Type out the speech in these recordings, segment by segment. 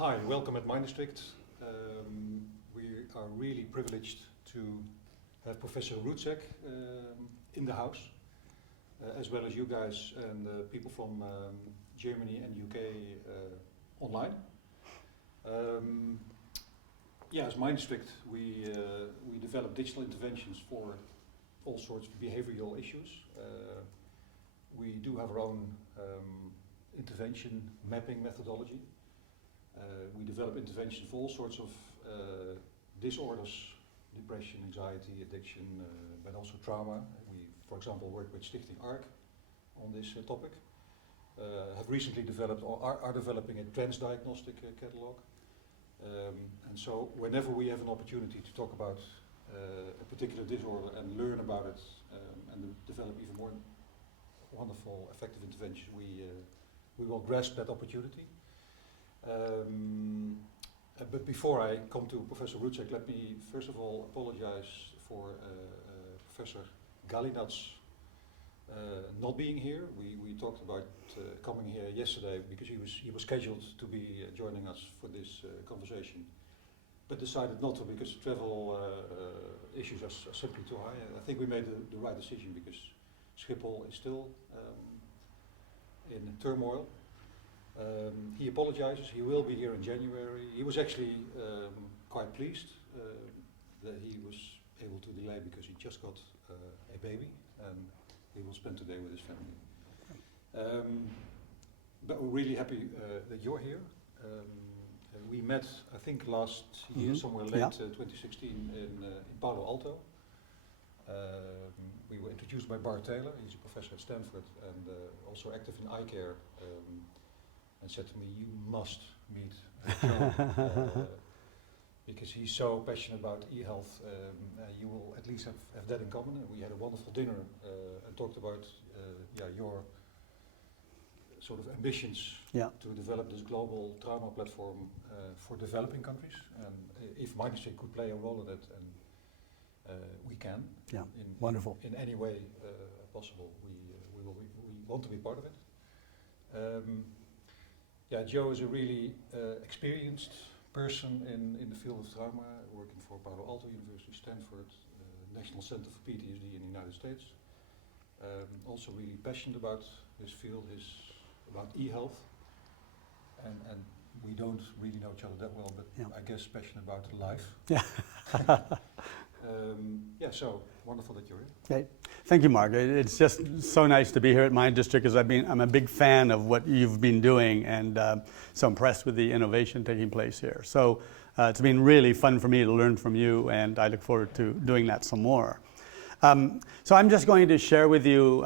Hi, welcome at Mind District. We are really privileged to have Professor Ruzek in the house, as well as you guys and people from Germany and UK online. As Mind District, we develop digital interventions for all sorts of behavioral issues. We do have our own intervention mapping methodology. We develop interventions for all sorts of disorders, depression, anxiety, addiction, but also trauma. We, for example, work with Stichting ARC on this topic. Have recently developed or are developing a transdiagnostic catalog. And so whenever we have an opportunity to talk about a particular disorder and learn about it and develop even more wonderful, effective interventions, we will grasp that opportunity. But before I come to Professor Ruzek, let me first of all apologize for Professor Galinat's not being here. We talked about coming here yesterday because he was scheduled to be joining us for this conversation, but decided not to because travel issues are simply too high. I think we made the right decision because Schiphol is still in turmoil. He apologizes. He will be here in January. He was actually quite pleased that he was able to delay because he just got a baby and he will spend today with his family. But we're really happy that you're here. We met, I think, last year, somewhere late 2016 in Palo Alto. We were introduced by Bart Taylor. He's a professor at Stanford and also active in eye care. And said to me, you must meet Joe, because he's so passionate about e-health. You will at least have that in common. And we had a wonderful dinner and talked about your sort of ambitions to develop this global trauma platform for developing countries. And if Mind District could play a role in it, and we can, wonderful. In any way possible, we want to be part of it. Joe is a really experienced person in the field of trauma, working for Palo Alto University, Stanford, National Center for PTSD in the United States. Also really passionate about this field, about e-health. And we don't really know each other that well, but I guess passionate about life. So wonderful that you're here. Okay. Thank you, Mark. It's just so nice to be here at Mind District because I'm a big fan of what you've been doing and so impressed with the innovation taking place here. So it's been really fun for me to learn from you, and I look forward to doing that some more. So I'm just going to share with you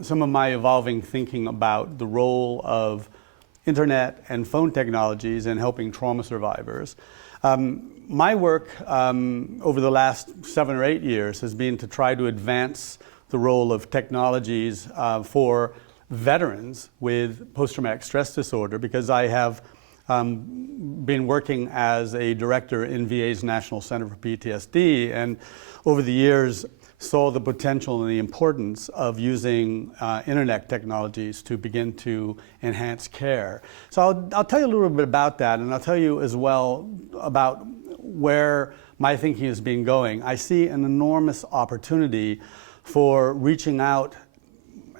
some of my evolving thinking about the role of internet and phone technologies in helping trauma survivors. My work over the last 7 or 8 years has been to try to advance the role of technologies for veterans with post-traumatic stress disorder, because I have been working as a director in VA's National Center for PTSD, and over the years saw the potential and the importance of using internet technologies to begin to enhance care. So I'll tell you a little bit about that, and I'll tell you as well about where my thinking has been going. I see an enormous opportunity for reaching out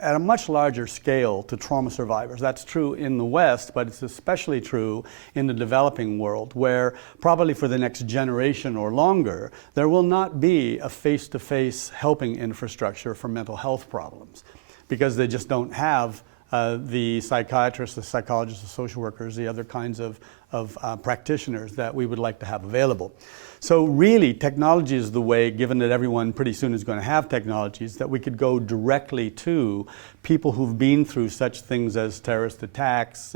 at a much larger scale to trauma survivors. That's true in the West, but it's especially true in the developing world, where probably for the next generation or longer, there will not be a face-to-face helping infrastructure for mental health problems, because they just don't have the psychiatrists, the psychologists, the social workers, the other kinds of practitioners that we would like to have available. So really, technology is the way, given that everyone pretty soon is going to have technologies, that we could go directly to people who've been through such things as terrorist attacks,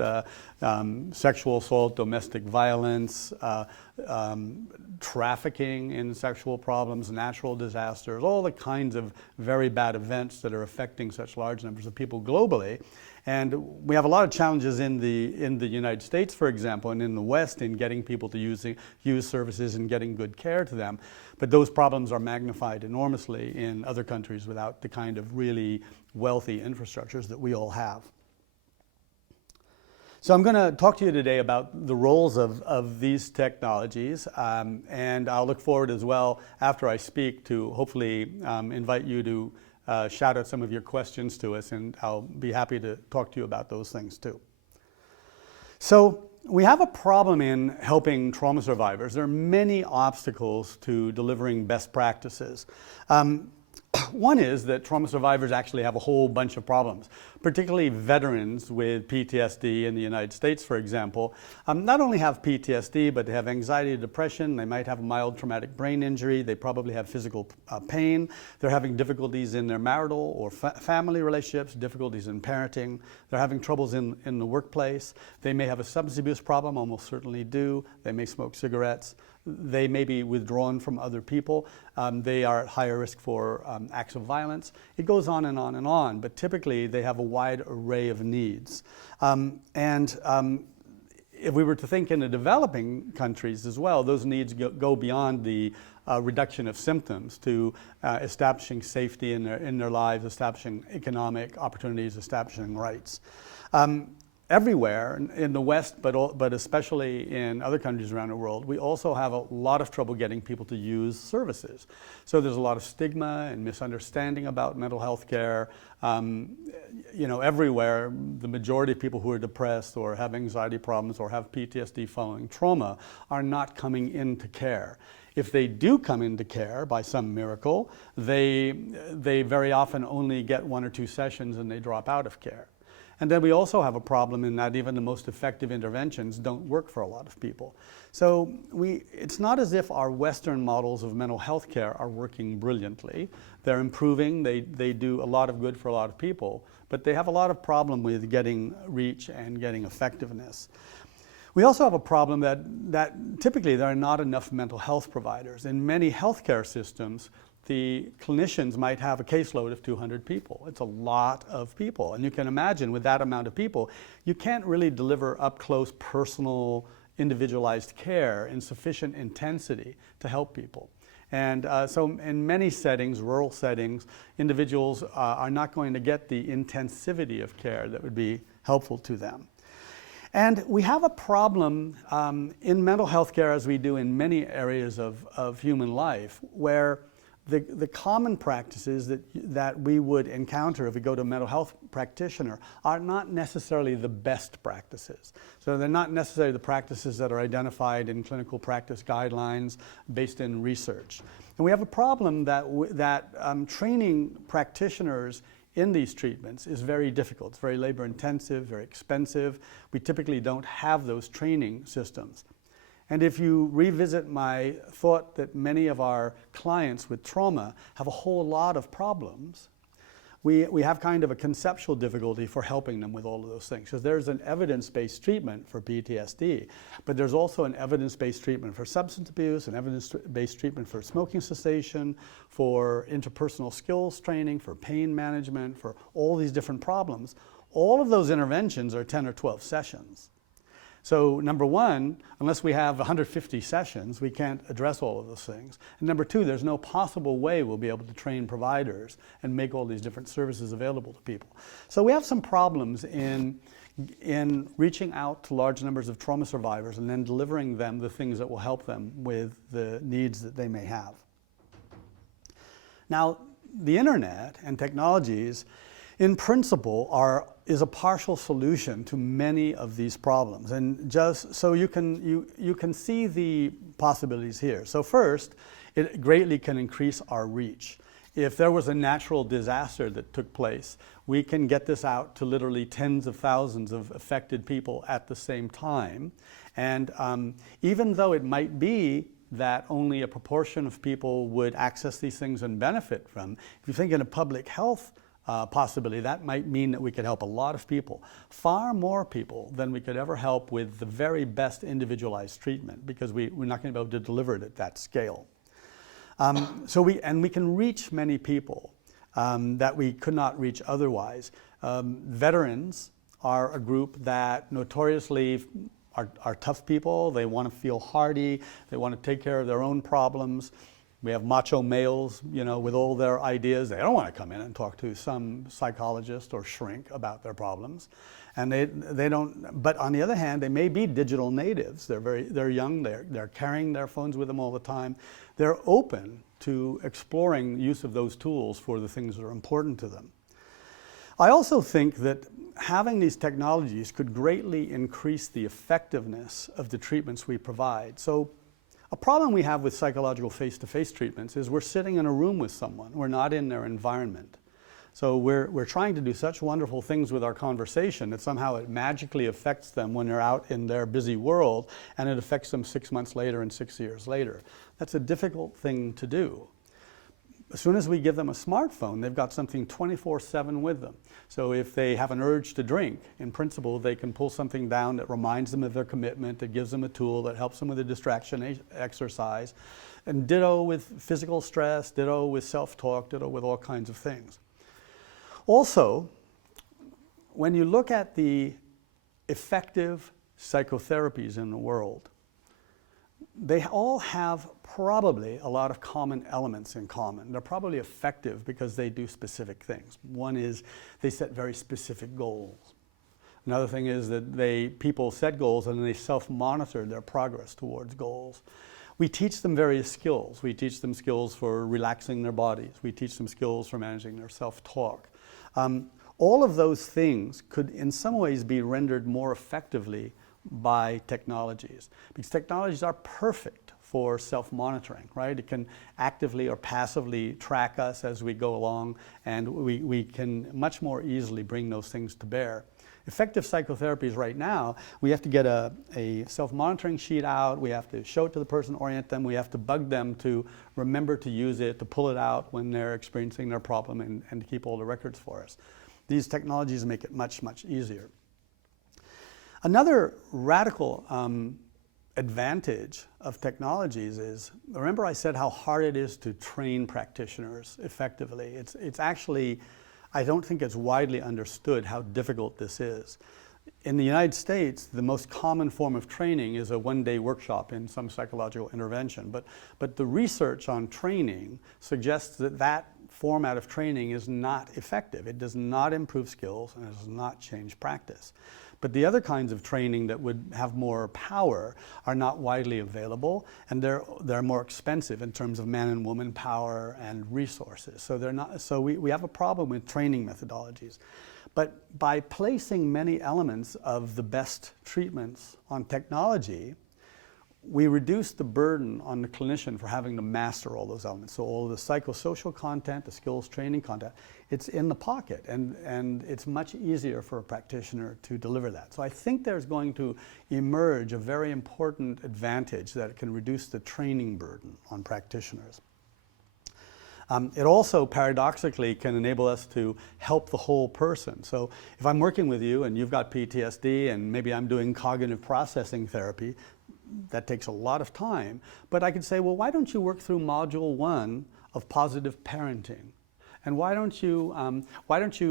sexual assault, domestic violence, trafficking in sexual problems, natural disasters, all the kinds of very bad events that are affecting such large numbers of people globally. And we have a lot of challenges in the United States, for example, and in the West in getting people to use services and getting good care to them. But those problems are magnified enormously in other countries without the kind of really wealthy infrastructures that we all have. So I'm going to talk to you today about the roles of these technologies, and I'll look forward as well after I speak to hopefully invite you to shout out some of your questions to us, and I'll be happy to talk to you about those things too. So we have a problem in helping trauma survivors. There are many obstacles to delivering best practices. One is that trauma survivors actually have a whole bunch of problems, particularly veterans with PTSD in the United States, for example. Not only have PTSD, but they have anxiety, depression, they might have a mild traumatic brain injury, they probably have physical pain, they're having difficulties in their marital or family relationships, difficulties in parenting, they're having troubles in the workplace, they may have a substance abuse problem, almost certainly do, they may smoke cigarettes. They may be withdrawn from other people. They are at higher risk for acts of violence. It goes on and on and on, but typically they have a wide array of needs. If we were to think in the developing countries as well, those needs go beyond the reduction of symptoms to establishing safety in their lives, establishing economic opportunities, establishing rights. Everywhere in the West, but especially in other countries around the world, we also have a lot of trouble getting people to use services. So there's a lot of stigma and misunderstanding about mental health care. Everywhere, the majority of people who are depressed or have anxiety problems or have PTSD following trauma are not coming into care. If they do come into care by some miracle, they very often only get 1 or 2 sessions and they drop out of care. And then we also have a problem in that even the most effective interventions don't work for a lot of people. So it's not as if our Western models of mental health care are working brilliantly. They're improving, they do a lot of good for a lot of people, but they have a lot of problem with getting reach and getting effectiveness. We also have a problem that typically there are not enough mental health providers. In many healthcare systems, the clinicians might have a caseload of 200 people. It's a lot of people. And you can imagine with that amount of people, you can't really deliver up close, personal, individualized care in sufficient intensity to help people. And so in many settings, rural settings, individuals are not going to get the intensivity of care that would be helpful to them. And we have a problem in mental health care, as we do in many areas of human life, where the common practices that we would encounter if we go to a mental health practitioner are not necessarily the best practices. So they're not necessarily the practices that are identified in clinical practice guidelines based in research. And we have a problem that training practitioners in these treatments is very difficult. It's very labor intensive, very expensive. We typically don't have those training systems. And if you revisit my thought that many of our clients with trauma have a whole lot of problems, we have kind of a conceptual difficulty for helping them with all of those things. Because there's an evidence-based treatment for PTSD, but there's also an evidence-based treatment for substance abuse, an evidence-based treatment for smoking cessation, for interpersonal skills training, for pain management, for all these different problems. All of those interventions are 10 or 12 sessions. So number one, unless we have 150 sessions, we can't address all of those things. And number two, there's no possible way we'll be able to train providers and make all these different services available to people. So we have some problems in reaching out to large numbers of trauma survivors and then delivering them the things that will help them with the needs that they may have. Now, the internet and technologies in principle is a partial solution to many of these problems, and just so you can see the possibilities here. So first, it greatly can increase our reach. If there was a natural disaster that took place, we can get this out to literally tens of thousands of affected people at the same time. And even though it might be that only a proportion of people would access these things and benefit from, if you think in a public health possibility, that might mean that we could help a lot of people, far more people than we could ever help with the very best individualized treatment, because we're not going to be able to deliver it at that scale. So we can reach many people that we could not reach otherwise. Veterans are a group that notoriously are tough people. They want to feel hardy. They want to take care of their own problems. We have macho males, you know, with all their ideas. They don't want to come in and talk to some psychologist or shrink about their problems. And they don't, but on the other hand, they may be digital natives. They're young, they're carrying their phones with them all the time. They're open to exploring use of those tools for the things that are important to them. I also think that having these technologies could greatly increase the effectiveness of the treatments we provide. So a problem we have with psychological face-to-face treatments is we're sitting in a room with someone. We're not in their environment. So we're trying to do such wonderful things with our conversation that somehow it magically affects them when they're out in their busy world, and it affects them 6 months later and 6 years later. That's a difficult thing to do. As soon as we give them a smartphone, they've got something 24/7 with them. So if they have an urge to drink, in principle, they can pull something down that reminds them of their commitment, that gives them a tool, that helps them with a distraction exercise. And ditto with physical stress, ditto with self-talk, ditto with all kinds of things. Also, when you look at the effective psychotherapies in the world, they all have probably a lot of common elements in common. They're probably effective because they do specific things. One is they set very specific goals. Another thing is that people set goals and then they self-monitor their progress towards goals. We teach them various skills. We teach them skills for relaxing their bodies. We teach them skills for managing their self-talk. All of those things could in some ways be rendered more effectively by technologies, because technologies are perfect for self-monitoring, right? It can actively or passively track us as we go along, and we can much more easily bring those things to bear. Effective psychotherapies right now, we have to get a self-monitoring sheet out, we have to show it to the person, orient them, we have to bug them to remember to use it, to pull it out when they're experiencing their problem, and to keep all the records for us. These technologies make it much, much easier. Another radical advantage of technologies is, remember I said how hard it is to train practitioners effectively. It's actually, I don't think it's widely understood how difficult this is. In the United States, the most common form of training is a one-day workshop in some psychological intervention. But the research on training suggests that that format of training is not effective. It does not improve skills and it does not change practice. But the other kinds of training that would have more power are not widely available, and they're more expensive in terms of man and woman power and resources. So they're not. So we have a problem with training methodologies. But by placing many elements of the best treatments on technology, we reduce the burden on the clinician for having to master all those elements. So all the psychosocial content, the skills training content, it's in the pocket, and it's much easier for a practitioner to deliver that. So I think there's going to emerge a very important advantage that it can reduce the training burden on practitioners. It also paradoxically can enable us to help the whole person. So if I'm working with you and you've got PTSD and maybe I'm doing cognitive processing therapy, that takes a lot of time. But I could say, well, why don't you work through module 1 of positive parenting? And why don't you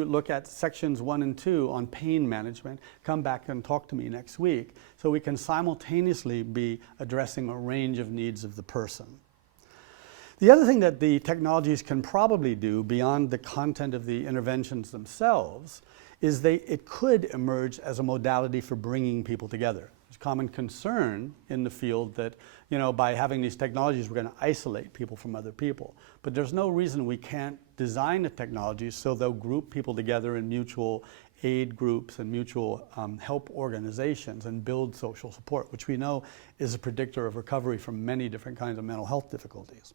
look at sections 1 and 2 on pain management? Come back and talk to me next week, so we can simultaneously be addressing a range of needs of the person. The other thing that the technologies can probably do beyond the content of the interventions themselves is it could emerge as a modality for bringing people together. There's common concern in the field that, you know, by having these technologies, we're going to isolate people from other people. But there's no reason we can't design the technologies so they'll group people together in mutual aid groups and mutual help organizations and build social support, which we know is a predictor of recovery from many different kinds of mental health difficulties.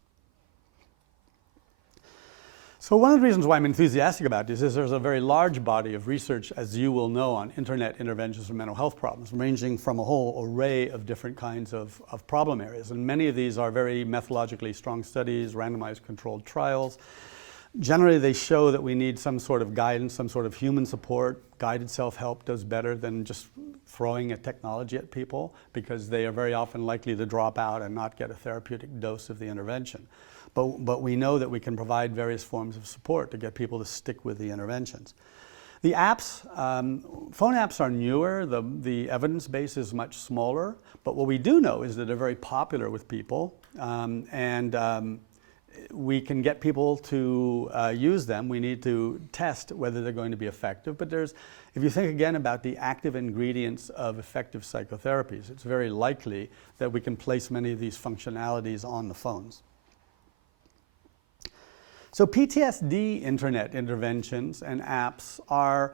So one of the reasons why I'm enthusiastic about this is there's a very large body of research, as you will know, on internet interventions for mental health problems, ranging from a whole array of different kinds of problem areas. And many of these are very methodologically strong studies, randomized controlled trials. Generally, they show that we need some sort of guidance, some sort of human support. Guided self-help does better than just throwing a technology at people, because they are very often likely to drop out and not get a therapeutic dose of the intervention. But we know that we can provide various forms of support to get people to stick with the interventions. The apps, phone apps are newer, the evidence base is much smaller, but what we do know is that they're very popular with people, and we can get people to use them. We need to test whether they're going to be effective. But if you think again about the active ingredients of effective psychotherapies, it's very likely that we can place many of these functionalities on the phones. So PTSD internet interventions and apps are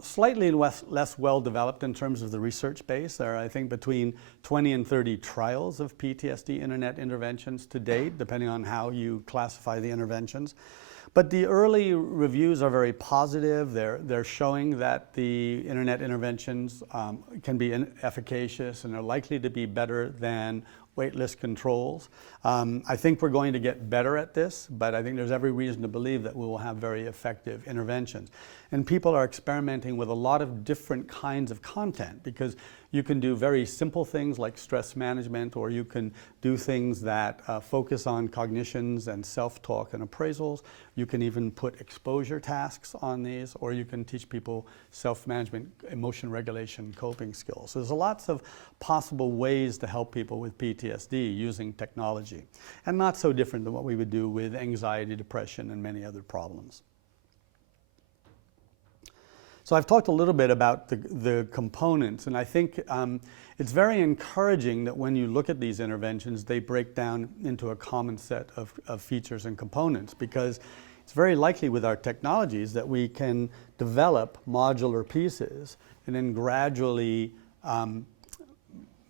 slightly less well developed in terms of the research base. There are, I think, between 20 and 30 trials of PTSD internet interventions to date, depending on how you classify the interventions. But the early reviews are very positive. They're showing that the internet interventions can be efficacious and are likely to be better than waitlist controls. I think we're going to get better at this, but I think there's every reason to believe that we will have very effective interventions. And people are experimenting with a lot of different kinds of content, because you can do very simple things like stress management, or you can do things that focus on cognitions and self-talk and appraisals. You can even put exposure tasks on these, or you can teach people self-management, emotion regulation, coping skills. So there's lots of possible ways to help people with PTSD using technology, and not so different than what we would do with anxiety, depression, and many other problems. So I've talked a little bit about the components, and I think it's very encouraging that when you look at these interventions, they break down into a common set of features and components, because it's very likely with our technologies that we can develop modular pieces and then gradually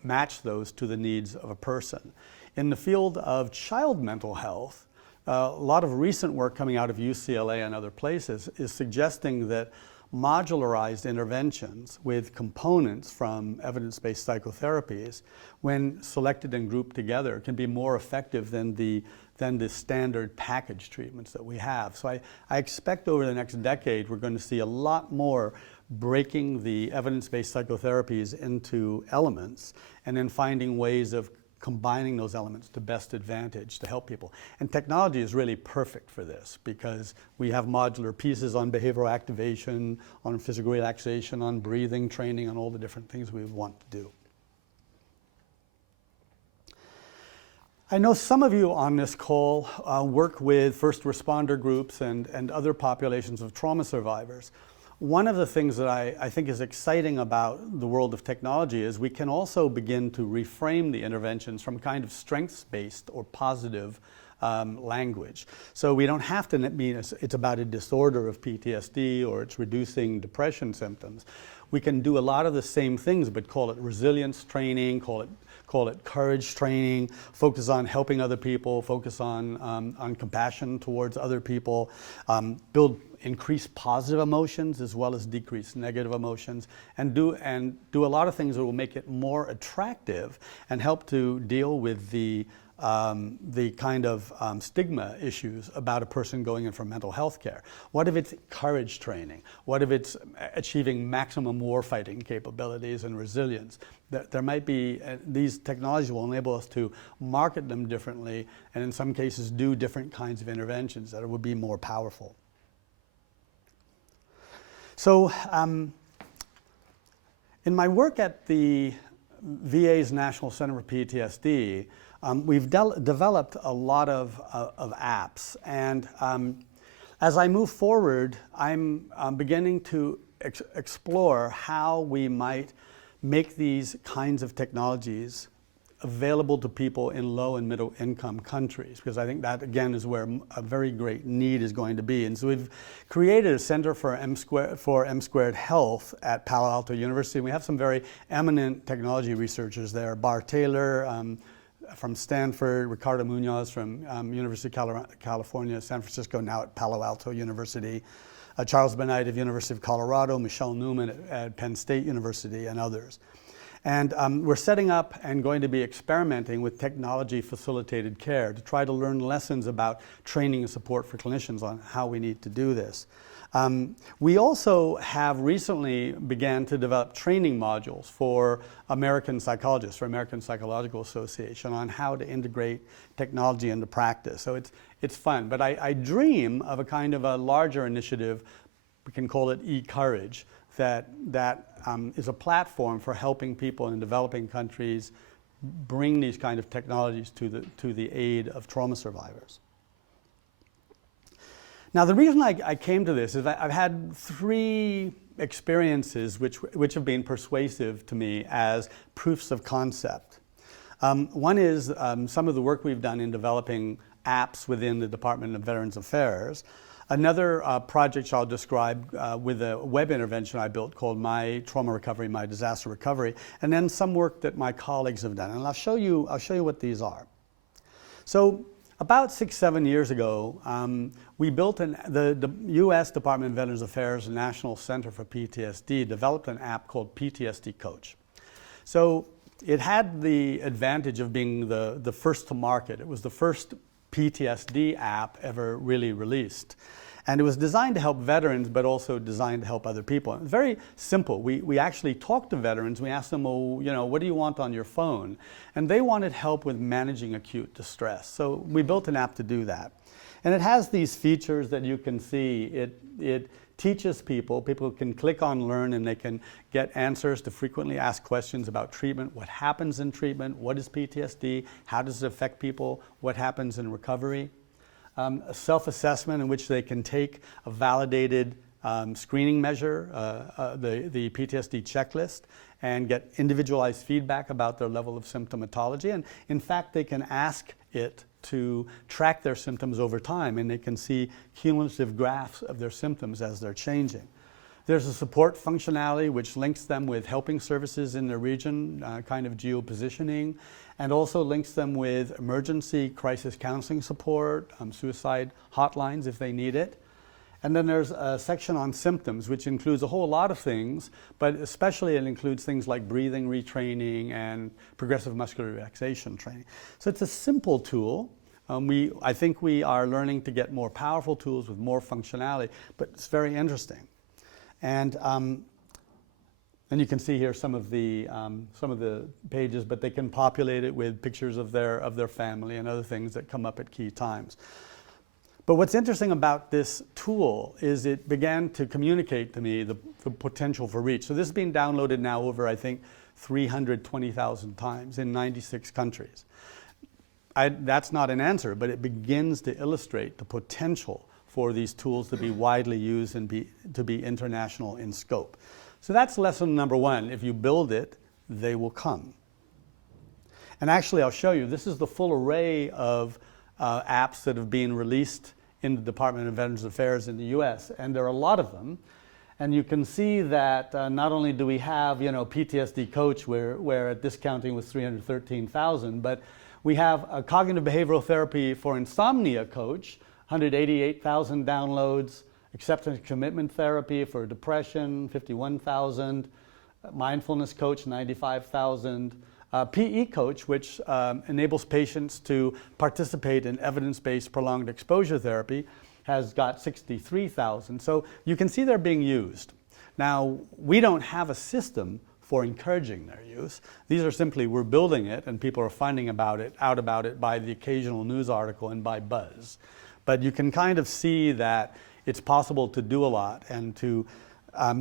match those to the needs of a person. In the field of child mental health, a lot of recent work coming out of UCLA and other places is suggesting that modularized interventions with components from evidence-based psychotherapies, when selected and grouped together, can be more effective than the standard package treatments that we have. So I expect over the next decade we're going to see a lot more breaking the evidence-based psychotherapies into elements and then finding ways of combining those elements to best advantage to help people. And technology is really perfect for this, because we have modular pieces on behavioral activation, on physical relaxation, on breathing training, on all the different things we want to do. I know some of you on this call work with first responder groups and other populations of trauma survivors. One of the things that I think is exciting about the world of technology is we can also begin to reframe the interventions from kind of strengths-based or positive language. So we don't have to mean it's about a disorder of PTSD or it's reducing depression symptoms. We can do a lot of the same things, but call it resilience training, call it courage training, focus on helping other people, focus on compassion towards other people, increase positive emotions as well as decrease negative emotions, and do a lot of things that will make it more attractive and help to deal with the kind of stigma issues about a person going in for mental health care. What if it's courage training? What if it's achieving maximum warfighting capabilities and resilience? There might be, these technologies will enable us to market them differently, and in some cases do different kinds of interventions that would be more powerful. So in my work at the VA's National Center for PTSD, we've developed a lot of apps, and as I move forward, I'm beginning to explore how we might make these kinds of technologies available to people in low and middle income countries, because I think that again is where a very great need is going to be. And so we've created a Center for M Squared Health at Palo Alto University. We have some very eminent technology researchers there. Bar Taylor from Stanford, Ricardo Munoz from University of California, San Francisco, now at Palo Alto University, Charles Benight of University of Colorado, Michelle Newman at Penn State University, and others. And we're setting up and going to be experimenting with technology-facilitated care to try to learn lessons about training and support for clinicians on how we need to do this. We also have recently began to develop training modules for American psychologists, for American Psychological Association, on how to integrate technology into practice. So it's fun, but I dream of a kind of a larger initiative, we can call it e-Courage, that is a platform for helping people in developing countries bring these kind of technologies to the aid of trauma survivors. Now, the reason I came to this is I've had 3 experiences which have been persuasive to me as proofs of concept. One is some of the work we've done in developing apps within the Department of Veterans Affairs. Another project I'll describe with a web intervention I built called My Trauma Recovery, My Disaster Recovery, and then some work that my colleagues have done. And I'll show you what these are. So about 6-7 years ago, we built the U.S. Department of Veterans Affairs National Center for PTSD developed an app called PTSD Coach. So it had the advantage of being the first to market. It was the first PTSD app ever really released. And it was designed to help veterans, but also designed to help other people. It was very simple. We actually talked to veterans. We asked them, well, you know, what do you want on your phone? And they wanted help with managing acute distress. So we built an app to do that. And it has these features that you can see. It teaches people can click on Learn and they can get answers to frequently asked questions about treatment, what happens in treatment, what is PTSD, how does it affect people, what happens in recovery. A self-assessment in which they can take a validated screening measure, the PTSD checklist, and get individualized feedback about their level of symptomatology. And in fact, they can ask it to track their symptoms over time, and they can see cumulative graphs of their symptoms as they're changing. There's a support functionality which links them with helping services in their region, kind of geo-positioning, and also links them with emergency crisis counseling support, suicide hotlines if they need it. And then there's a section on symptoms, which includes a whole lot of things, but especially it includes things like breathing retraining and progressive muscular relaxation training. So it's a simple tool. I think we are learning to get more powerful tools with more functionality, but it's very interesting. And you can see here some of the pages, but they can populate it with pictures of their family and other things that come up at key times. But what's interesting about this tool is it began to communicate to me the potential for reach. So this is being downloaded now over, I think, 320,000 times in 96 countries. That's not an answer, but it begins to illustrate the potential for these tools to be widely used and to be international in scope. So that's lesson number 1. If you build it, they will come. And actually, I'll show you, this is the full array of apps that have been released in the Department of Veterans Affairs in the US, and there are a lot of them. And you can see that not only do we have, PTSD Coach, where at discounting was 313,000, but we have a cognitive behavioral therapy for insomnia coach, 188,000 downloads, acceptance and commitment therapy for depression, 51,000, mindfulness coach, 95,000, PE coach, which enables patients to participate in evidence-based prolonged exposure therapy, has got 63,000. So you can see they're being used. Now, we don't have a system for encouraging their use. These are simply, we're building it and people are finding out about it by the occasional news article and by buzz. But you can kind of see that it's possible to do a lot and to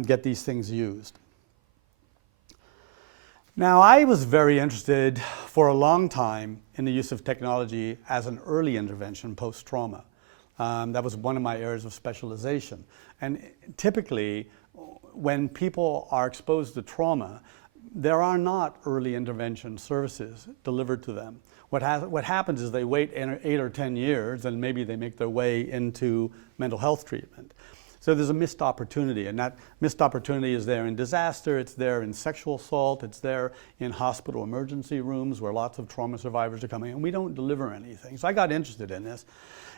get these things used. Now, I was very interested for a long time in the use of technology as an early intervention post-trauma. That was one of my areas of specialization. And typically, when people are exposed to trauma, there are not early intervention services delivered to them. What happens is they wait 8 or 10 years and maybe they make their way into mental health treatment. So there's a missed opportunity, and that missed opportunity is there in disaster, it's there in sexual assault, it's there in hospital emergency rooms where lots of trauma survivors are coming, and we don't deliver anything. So I got interested in this.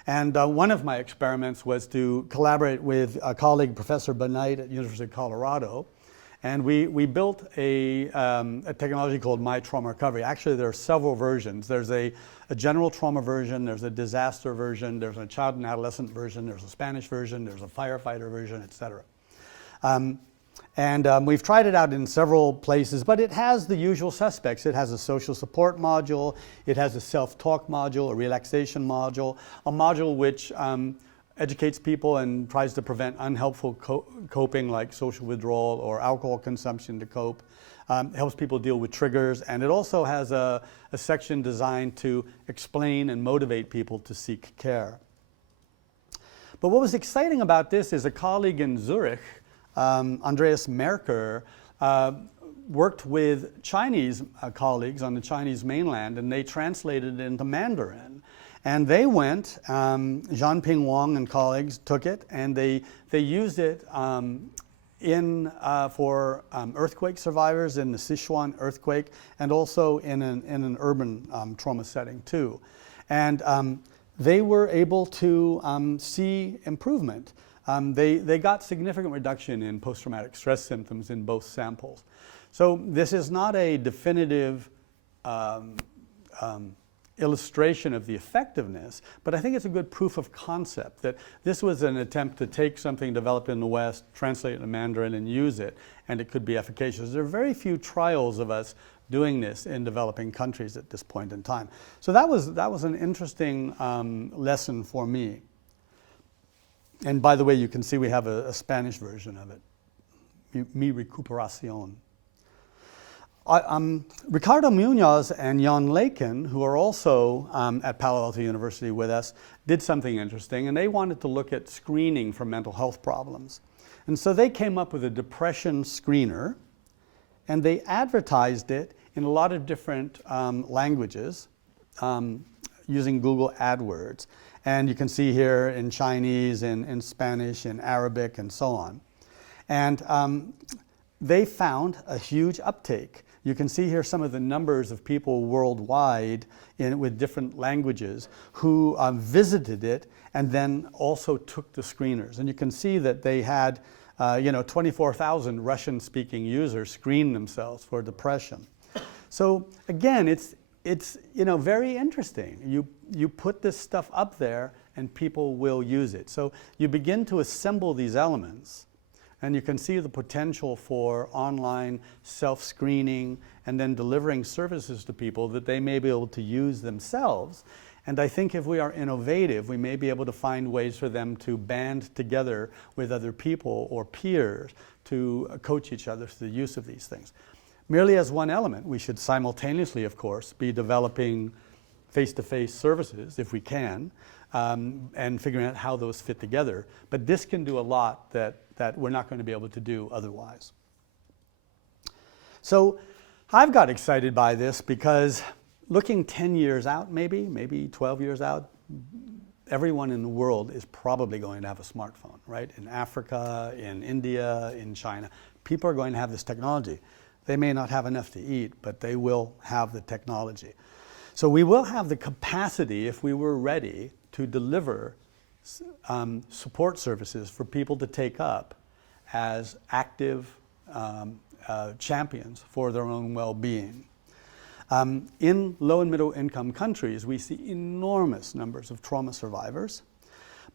And one of my experiments was to collaborate with a colleague, Professor Benight at University of Colorado, and we built a technology called My Trauma Recovery. Actually, there are several versions. There's a general trauma version, there's a disaster version, there's a child and adolescent version, there's a Spanish version, there's a firefighter version, etc. We've tried it out in several places, but it has the usual suspects. It has a social support module, it has a self-talk module, a relaxation module, a module which educates people and tries to prevent unhelpful coping like social withdrawal or alcohol consumption to cope. Helps people deal with triggers, and it also has a section designed to explain and motivate people to seek care. But what was exciting about this is a colleague in Zurich, Andreas Merker, worked with Chinese colleagues on the Chinese mainland, and they translated it into Mandarin. And they went, Zhanping Wang and colleagues took it, and they used it for earthquake survivors in the Sichuan earthquake, and also in an urban trauma setting too. And they were able to see improvement. They got significant reduction in post-traumatic stress symptoms in both samples. So this is not a definitive illustration of the effectiveness, but I think it's a good proof of concept that this was an attempt to take something developed in the West, translate it into Mandarin, and use it, and it could be efficacious. There are very few trials of us doing this in developing countries at this point in time. So that was an interesting lesson for me. And by the way, you can see we have a Spanish version of it, Mi Recuperación. Ricardo Munoz and Jan Lakin, who are also at Palo Alto University with us, did something interesting, and they wanted to look at screening for mental health problems. And so they came up with a depression screener, and they advertised it in a lot of different languages using Google AdWords. And you can see here in Chinese, in Spanish, in Arabic, and so on. And they found a huge uptake. You can see here some of the numbers of people worldwide with different languages who visited it and then also took the screeners. And you can see that they had 24,000 Russian-speaking users screen themselves for depression. So again, it's very interesting. You put this stuff up there and people will use it. So you begin to assemble these elements, and you can see the potential for online self-screening and then delivering services to people that they may be able to use themselves. And I think if we are innovative, we may be able to find ways for them to band together with other people or peers to coach each other through the use of these things. Merely as one element, we should simultaneously, of course, be developing face-to-face services, if we can, and figuring out how those fit together. But this can do a lot that we're not going to be able to do otherwise. So I've got excited by this because looking 10 years out, maybe 12 years out, everyone in the world is probably going to have a smartphone, right? In Africa, in India, in China, people are going to have this technology. They may not have enough to eat, but they will have the technology. So we will have the capacity, if we were ready, to deliver support services for people to take up as active champions for their own well-being. In low and middle income countries, we see enormous numbers of trauma survivors,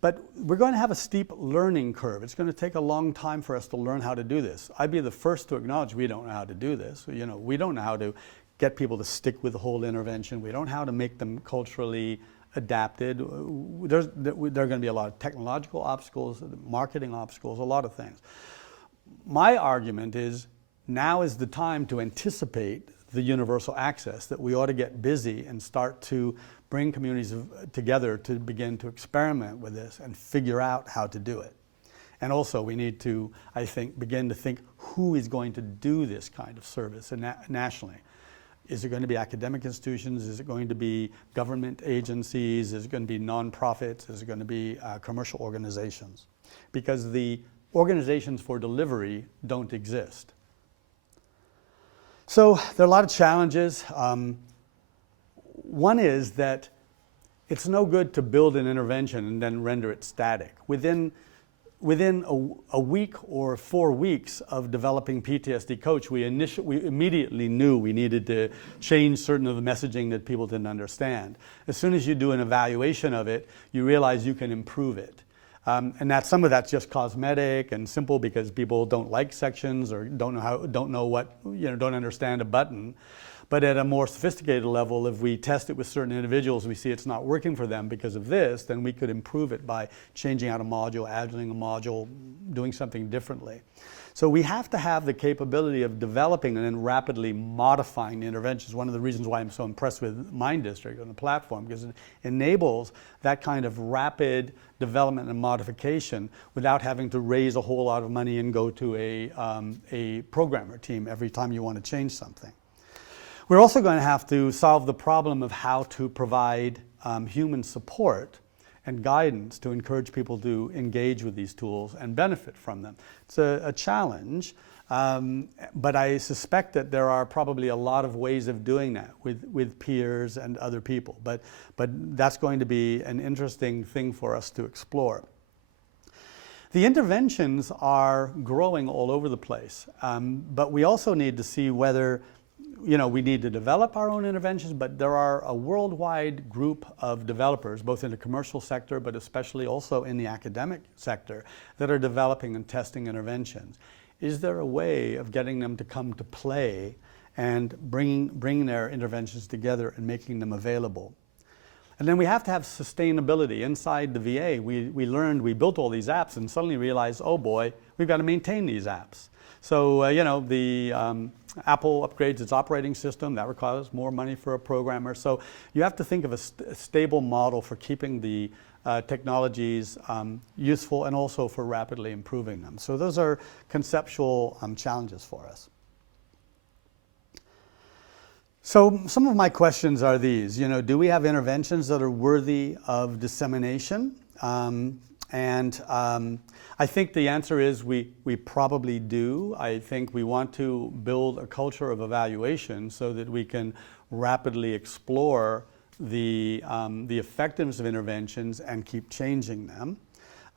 but we're going to have a steep learning curve. It's going to take a long time for us to learn how to do this. I'd be the first to acknowledge we don't know how to do this. We don't know how to get people to stick with the whole intervention. We don't know how to make them culturally adapted. There are going to be a lot of technological obstacles, marketing obstacles, a lot of things. My argument is now is the time to anticipate the universal access, that we ought to get busy and start to bring communities together to begin to experiment with this and figure out how to do it. And also we need to, I think, begin to think who is going to do this kind of service nationally. Is it going to be academic institutions? Is it going to be government agencies? Is it going to be nonprofits? Is it going to be commercial organizations? Because the organizations for delivery don't exist. So there are a lot of challenges. One is that it's no good to build an intervention and then render it static. Within a week or 4 weeks of developing PTSD Coach, we immediately knew we needed to change certain of the messaging that people didn't understand. As soon as you do an evaluation of it, you realize you can improve it. And some of that's just cosmetic and simple because people don't like sections or don't understand a button. But at a more sophisticated level, if we test it with certain individuals and we see it's not working for them because of this, then we could improve it by changing out a module, adding a module, doing something differently. So we have to have the capability of developing and then rapidly modifying the interventions. One of the reasons why I'm so impressed with Mind District on the platform, because it enables that kind of rapid development and modification without having to raise a whole lot of money and go to a programmer team every time you want to change something. We're also going to have to solve the problem of how to provide human support and guidance to encourage people to engage with these tools and benefit from them. It's a challenge, but I suspect that there are probably a lot of ways of doing that with peers and other people. But that's going to be an interesting thing for us to explore. The interventions are growing all over the place, but we also need to see whether we need to develop our own interventions, but there are a worldwide group of developers, both in the commercial sector, but especially also in the academic sector, that are developing and testing interventions. Is there a way of getting them to come to play and bringing their interventions together and making them available? And then we have to have sustainability. Inside the VA, we built all these apps and suddenly realized, oh boy, we've got to maintain these apps. So, Apple upgrades its operating system. That requires more money for a programmer. So you have to think of a stable model for keeping the technologies useful and also for rapidly improving them. So those are conceptual challenges for us. So some of my questions are these. Do we have interventions that are worthy of dissemination? I think the answer is we probably do. I think we want to build a culture of evaluation so that we can rapidly explore the effectiveness of interventions and keep changing them.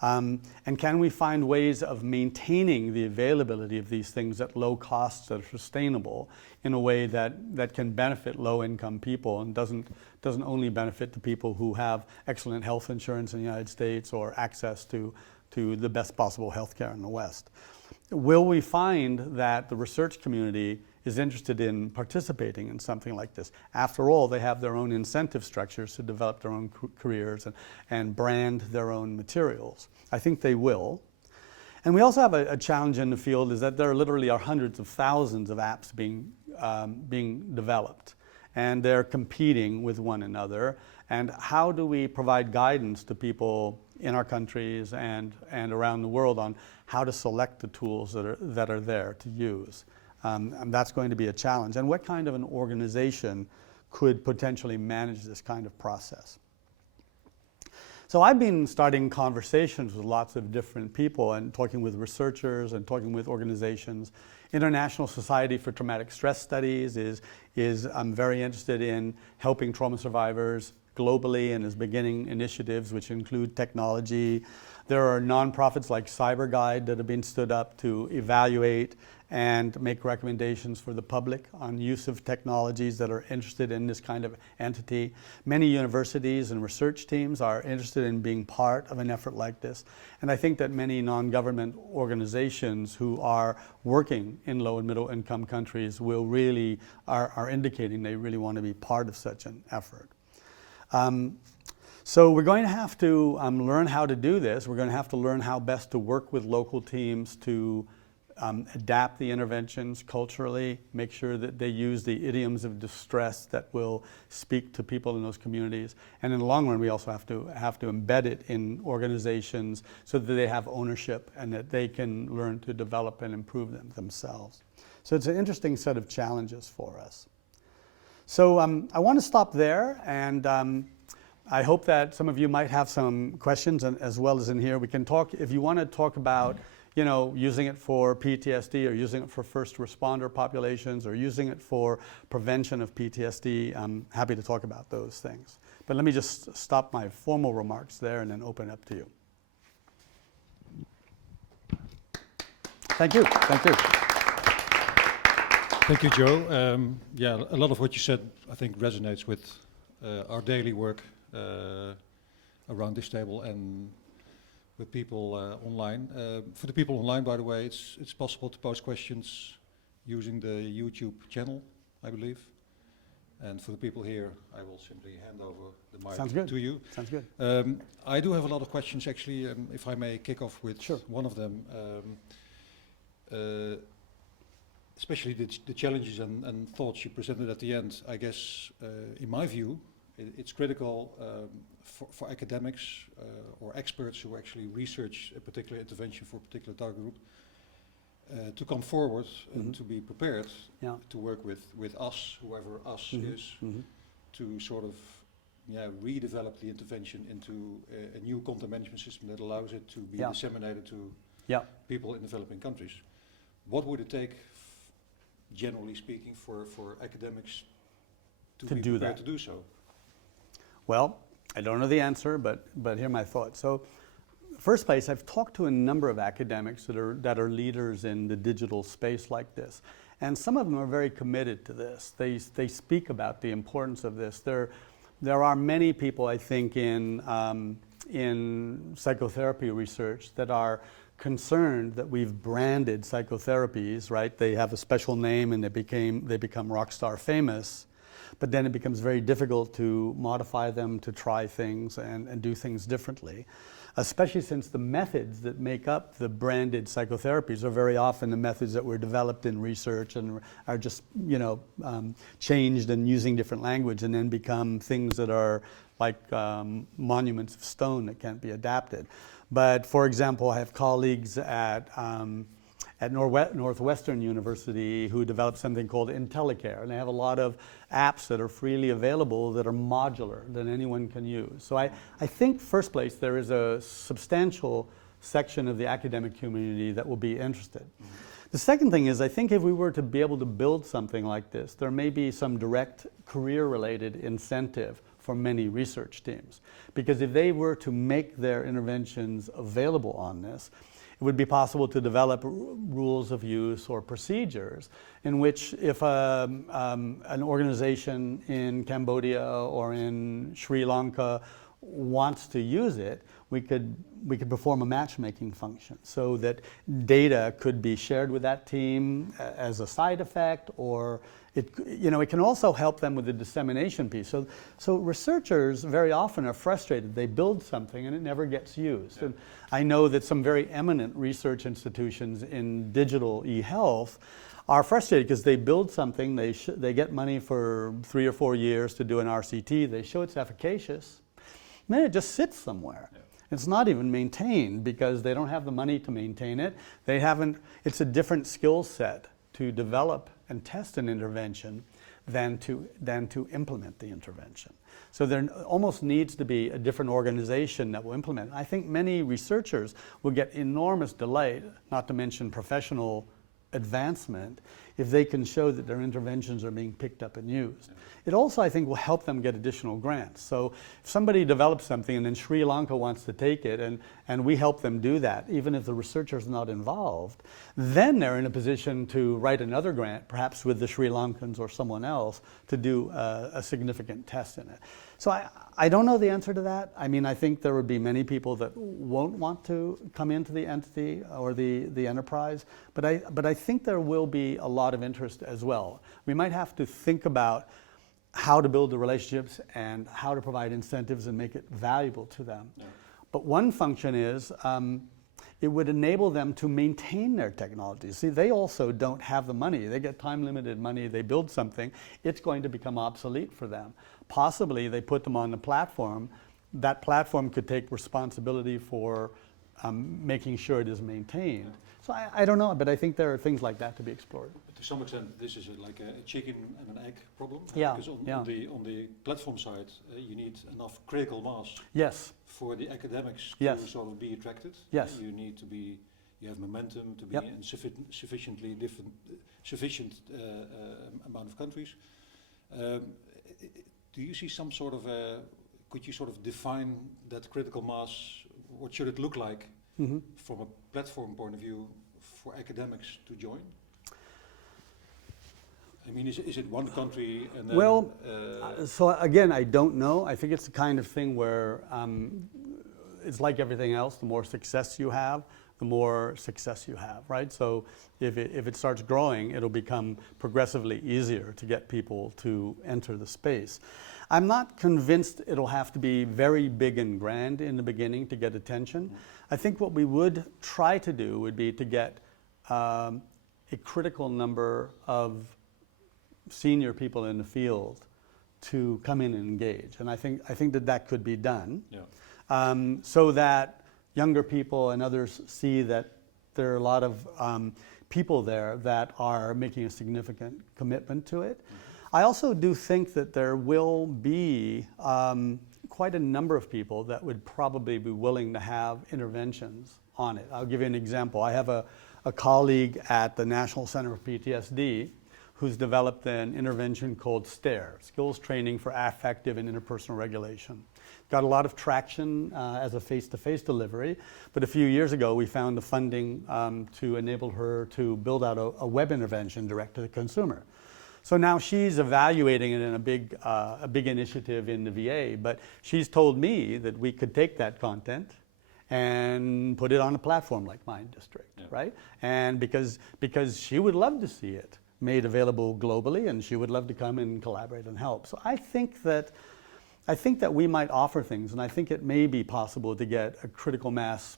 And can we find ways of maintaining the availability of these things at low costs that are sustainable in a way that can benefit low-income people and doesn't only benefit the people who have excellent health insurance in the United States or access to the best possible health care in the West? Will we find that the research community is interested in participating in something like this? After all, they have their own incentive structures to develop their own careers and brand their own materials. I think they will. And we also have a challenge in the field is that there literally are hundreds of thousands of apps being developed, and they're competing with one another. And how do we provide guidance to people in our countries and around the world on how to select the tools that are there to use? And that's going to be a challenge. And what kind of an organization could potentially manage this kind of process? So I've been starting conversations with lots of different people and talking with researchers and talking with organizations. International Society for Traumatic Stress Studies is very interested in helping trauma survivors globally and is beginning initiatives which include technology. There are nonprofits like CyberGuide that have been stood up to evaluate and make recommendations for the public on use of technologies that are interested in this kind of entity. Many universities and research teams are interested in being part of an effort like this. And I think that many non-government organizations who are working in low and middle income countries will really are indicating they really want to be part of such an effort. So we're going to have to learn how to do this. We're going to have to learn how best to work with local teams to adapt the interventions culturally, make sure that they use the idioms of distress that will speak to people in those communities. And in the long run, we also have to embed it in organizations so that they have ownership and that they can learn to develop and improve them themselves. So it's an interesting set of challenges for us. So I want to stop there, and I hope that some of you might have some questions, and as well as in here, we can talk, if you want to talk about using it for PTSD or using it for first responder populations or using it for prevention of PTSD, I'm happy to talk about those things. But let me just stop my formal remarks there and then open it up to you. Thank you. Thank you. Thank you, Joe. Yeah, a lot of what you said, I think, resonates with our daily work around this table and with people online. For the people online, by the way, it's possible to post questions using the YouTube channel, I believe. And for the people here, I will simply hand over the mic to you. Sounds good. I do have a lot of questions, actually, if I may kick off with Sure. one of them. uh, especially the challenges and thoughts you presented at the end. I guess, in my view, it's critical for academics or experts who actually research a particular intervention for a particular target group to come forward and to be prepared to work with us, whoever us is, to sort of redevelop the intervention into a new content management system that allows it to be disseminated to people in developing countries. What would it take, generally speaking, for academics to be do prepared that. to do so? Well, I don't know the answer, but here are my thoughts. So, first place, I've talked to a number of academics that are leaders in the digital space like this, and some of them are very committed to this. They speak about the importance of this. There are many people, I think, in psychotherapy research that are concerned that we've branded psychotherapies, right? They have a special name and they become rock star famous, but then it becomes very difficult to modify them, to try things and do things differently, especially since the methods that make up the branded psychotherapies are very often the methods that were developed in research and are just, changed and using different language and then become things that are like monuments of stone that can't be adapted. But for example, I have colleagues at Northwestern University who developed something called IntelliCare, and they have a lot of apps that are freely available that are modular that anyone can use. So I think, first place, there is a substantial section of the academic community that will be interested. The second thing is, I think if we were to be able to build something like this, there may be some direct career-related incentive for many research teams. Because if they were to make their interventions available on this, it would be possible to develop rules of use or procedures in which if an organization in Cambodia or in Sri Lanka wants to use it, we could perform a matchmaking function so that data could be shared with that team as a side effect, or it can also help them with the dissemination piece. So researchers very often are frustrated. They build something and it never gets used. And I know that some very eminent research institutions in digital e-health are frustrated because they build something, they get money for 3 or 4 years to do an RCT, they show it's efficacious, and then it just sits somewhere. It's not even maintained because they don't have the money to maintain it. It's a different skill set to develop and test an intervention than to implement the intervention. So there almost needs to be a different organization that will implement it. I think many researchers will get enormous delight, not to mention professional advancement, if they can show that their interventions are being picked up and used. It also, I think, will help them get additional grants. So if somebody develops something and then Sri Lanka wants to take it and we help them do that, even if the researcher's not involved, then they're in a position to write another grant, perhaps with the Sri Lankans or someone else, to do a significant test in it. So I don't know the answer to that. I mean, I think there would be many people that won't want to come into the entity or the enterprise, but I think there will be a lot of interest as well. We might have to think about how to build the relationships and how to provide incentives and make it valuable to them. Yeah. But one function is it would enable them to maintain their technology. See, they also don't have the money. They get time-limited money. They build something. It's going to become obsolete for them. Possibly they put them on the platform. That platform could take responsibility for making sure it is maintained. So I don't know, but I think there are things like that to be explored. But to some extent, this is like a chicken and an egg problem. Yeah. Because on the platform side, you need enough critical mass. Yes. For the academics yes. to sort of be attracted. Yes. You have momentum to be yep. in sufficient amount of countries. Do you see some sort of could you sort of define that critical mass? What should it look like from a platform point of view for academics to join? I mean, is it one country and then... Well, so again, I don't know. I think it's the kind of thing where it's like everything else. The more success you have, the more success you have, right? So if it starts growing, it'll become progressively easier to get people to enter the space. I'm not convinced it'll have to be very big and grand in the beginning to get attention. I think what we would try to do would be to get a critical number of senior people in the field to come in and engage. And I think that could be done. Yeah. So that younger people and others see that there are a lot of people there that are making a significant commitment to it. Mm-hmm. I also do think that there will be quite a number of people that would probably be willing to have interventions on it. I'll give you an example. I have a colleague at the National Center for PTSD who's developed an intervention called STARE, Skills Training for Affective and Interpersonal Regulation. Got a lot of traction as a face-to-face delivery, but a few years ago we found the funding to enable her to build out a web intervention direct to the consumer. So now she's evaluating it in a big initiative in the VA, but she's told me that we could take that content and put it on a platform like my district, yeah. Right? And because she would love to see it made available globally, and she would love to come and collaborate and help. So I think that we might offer things, and I think it may be possible to get a critical mass,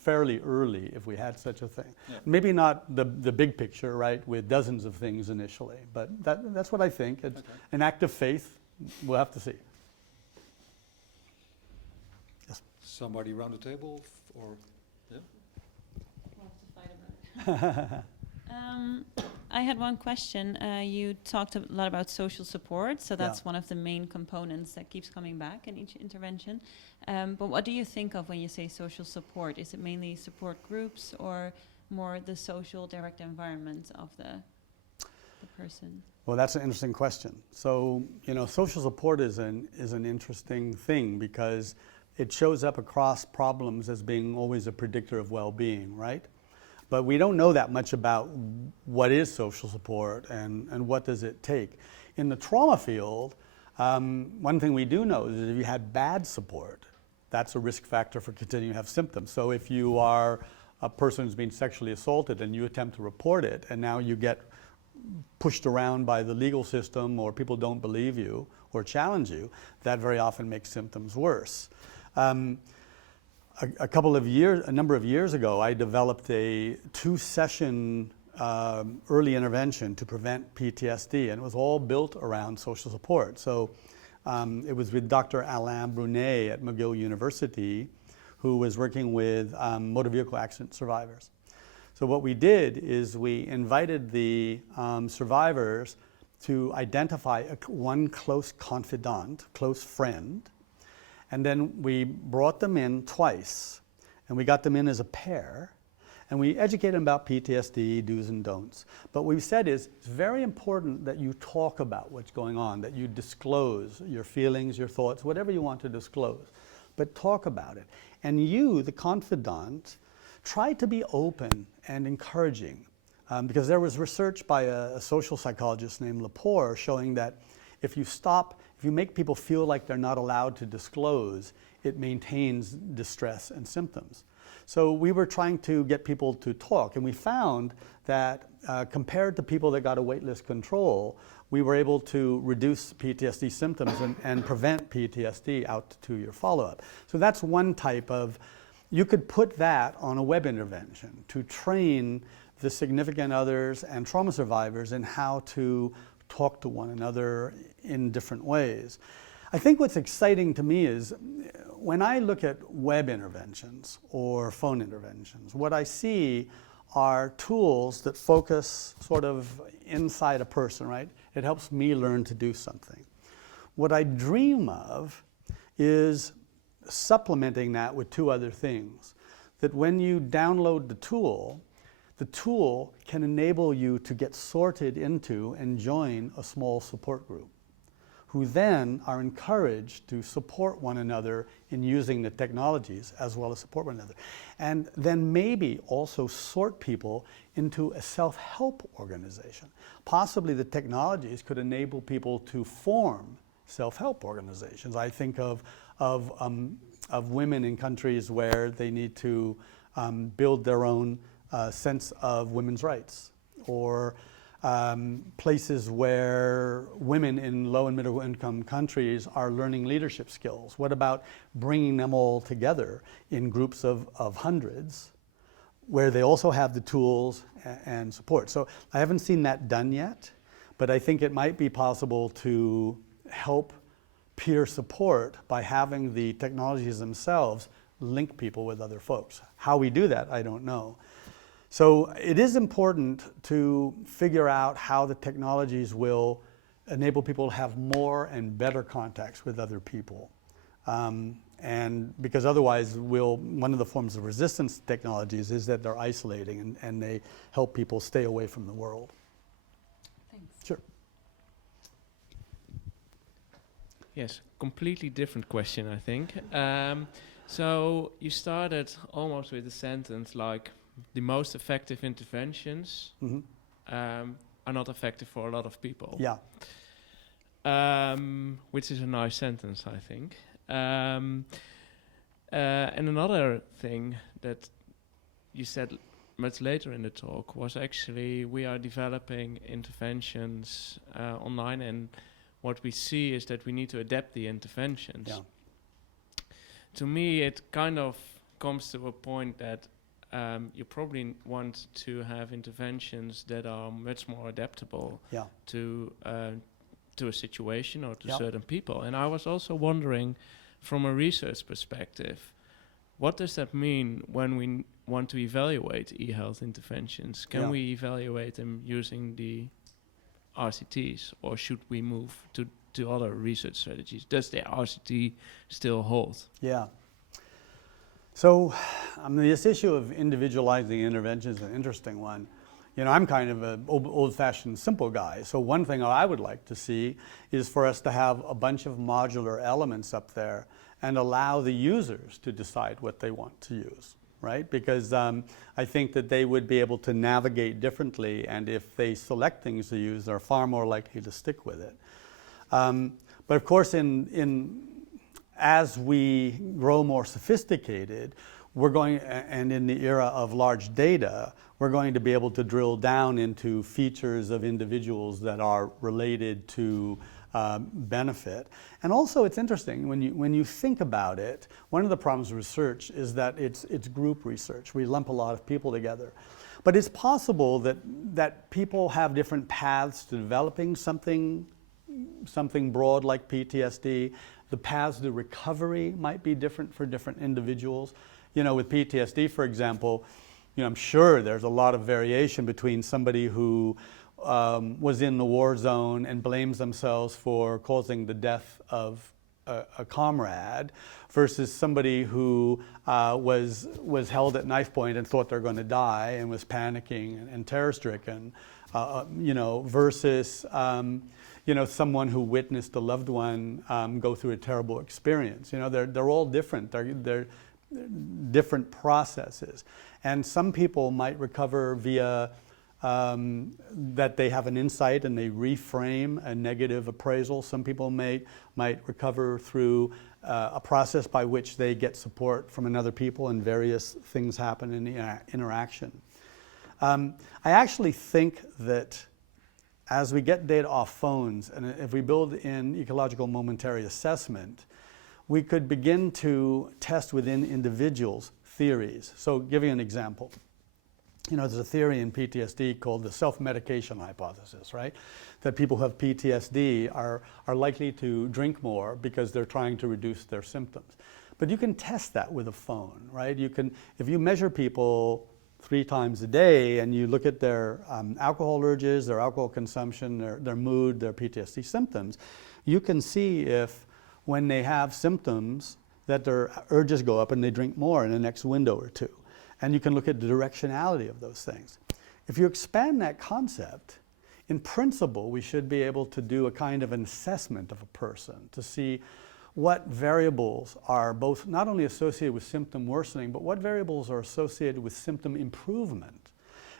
fairly early if we had such a thing. Yeah. Maybe not the big picture, right, with dozens of things initially, but that's what I think. It's okay. An act of faith. We'll have to see. Yes. Somebody around the table, or yeah. We'll have to fight about it. I had one question. You talked a lot about social support, so that's one of the main components that keeps coming back in each intervention. But what do you think of when you say social support? Is it mainly support groups or more the social direct environment of the person? Well, that's an interesting question. So, social support is an interesting thing because it shows up across problems as being always a predictor of well-being, right? But we don't know that much about what is social support and what does it take. In the trauma field, one thing we do know is that if you had bad support, that's a risk factor for continuing to have symptoms. So if you are a person who's been sexually assaulted and you attempt to report it, and now you get pushed around by the legal system, or people don't believe you or challenge you, that very often makes symptoms worse. A number of years ago, I developed a 2-session early intervention to prevent PTSD, and it was all built around social support. So it was with Dr. Alain Brunet at McGill University, who was working with motor vehicle accident survivors. So what we did is we invited the survivors to identify one close confidant, close friend, and then we brought them in twice, and we got them in as a pair, and we educated them about PTSD, do's and don'ts. But what we said is, it's very important that you talk about what's going on, that you disclose your feelings, your thoughts, whatever you want to disclose, but talk about it. And you, the confidant, try to be open and encouraging, because there was research by a social psychologist named Lepore showing that if you make people feel like they're not allowed to disclose, it maintains distress and symptoms. So we were trying to get people to talk, and we found that compared to people that got a waitlist control, we were able to reduce PTSD symptoms and prevent PTSD out to 2-year follow-up. So that's one type of, you could put that on a web intervention to train the significant others and trauma survivors in how to talk to one another in different ways. I think what's exciting to me is when I look at web interventions or phone interventions, what I see are tools that focus sort of inside a person, right? It helps me learn to do something. What I dream of is supplementing that with 2 other things. That when you download the tool can enable you to get sorted into and join a small support group, who then are encouraged to support one another in using the technologies as well as support one another. And then maybe also sort people into a self-help organization. Possibly the technologies could enable people to form self-help organizations. I think of women in countries where they need to build their own sense of women's rights, or places where women in low and middle income countries are learning leadership skills. What about bringing them all together in groups of hundreds where they also have the tools and support. So I haven't seen that done yet, but I think it might be possible to help peer support by having the technologies themselves link people with other folks. How we do that, I don't know. So it is important to figure out how the technologies will enable people to have more and better contacts with other people. And because otherwise, one of the forms of resistance to technologies is that they're isolating and they help people stay away from the world. Thanks. Sure. Yes, completely different question, I think. So you started almost with a sentence like, the most effective interventions are not effective for a lot of people. Yeah. Which is a nice sentence, I think. And another thing that you said much later in the talk was actually we are developing interventions online, and what we see is that we need to adapt the interventions. Yeah. To me, it kind of comes to a point that you probably want to have interventions that are much more adaptable to a situation or to certain people. And I was also wondering, from a research perspective, what does that mean when we want to evaluate e-health interventions? Can we evaluate them using the RCTs, or should we move to other research strategies? Does the RCT still hold? Yeah. So this issue of individualizing interventions is an interesting one. You know, I'm kind of an old-fashioned simple guy. So one thing I would like to see is for us to have a bunch of modular elements up there and allow the users to decide what they want to use, right? Because I think that they would be able to navigate differently, and if they select things to use, they're far more likely to stick with it. But of course, as we grow more sophisticated, we're going, and in the era of large data, we're going to be able to drill down into features of individuals that are related to benefit. And also, it's interesting, when you think about it, one of the problems with research is that it's group research. We lump a lot of people together. But it's possible that people have different paths to developing something broad like PTSD. The paths to recovery might be different for different individuals. You know, with PTSD, for example, you know, I'm sure there's a lot of variation between somebody who was in the war zone and blames themselves for causing the death of a comrade versus somebody who was held at knife point and thought they're going to die and was panicking and terror-stricken, you know, versus you know, someone who witnessed a loved one go through a terrible experience. You know, they're all different. They're different processes. And some people might recover via that they have an insight and they reframe a negative appraisal. Some people might recover through a process by which they get support from another people and various things happen in the interaction. I actually think that as we get data off phones, and if we build in ecological momentary assessment, we could begin to test within individuals theories. So giving an example, you know, there's a theory in PTSD called the self-medication hypothesis, right? That people who have PTSD are likely to drink more because they're trying to reduce their symptoms. But you can test that with a phone, right? You can, if you measure people 3 times a day and you look at their alcohol urges, their alcohol consumption, their mood, their PTSD symptoms, you can see if when they have symptoms that their urges go up and they drink more in the next window or two. And you can look at the directionality of those things. If you expand that concept, in principle, we should be able to do a kind of an assessment of a person to see what variables are both not only associated with symptom worsening, but what variables are associated with symptom improvement.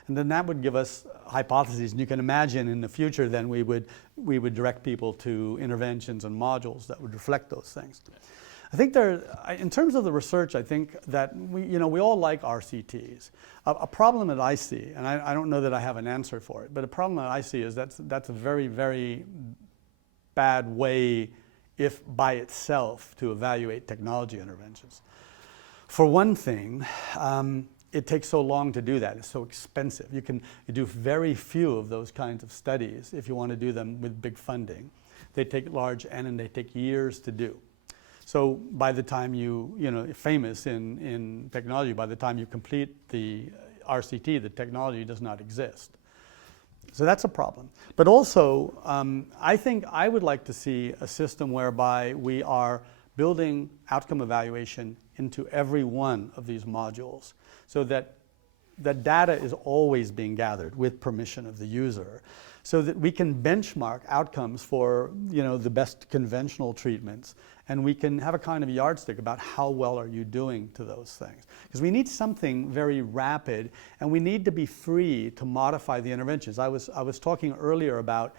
And then that would give us hypotheses. And you can imagine in the future, then we would direct people to interventions and modules that would reflect those things. I think in terms of the research, I think that we all like RCTs. A problem that I see, and I don't know that I have an answer for it, but a problem that I see is that's a very, very bad way, if by itself, to evaluate technology interventions. For one thing, it takes so long to do that. It's so expensive. You do very few of those kinds of studies if you want to do them with big funding. They take large N and they take years to do. So by the time famous in technology, by the time you complete the RCT, the technology does not exist. So that's a problem. But also, I think I would like to see a system whereby we are building outcome evaluation into every one of these modules so that data is always being gathered with permission of the user so that we can benchmark outcomes for the best conventional treatments, and we can have a kind of yardstick about how well are you doing to those things. Because we need something very rapid, and we need to be free to modify the interventions. I was talking earlier about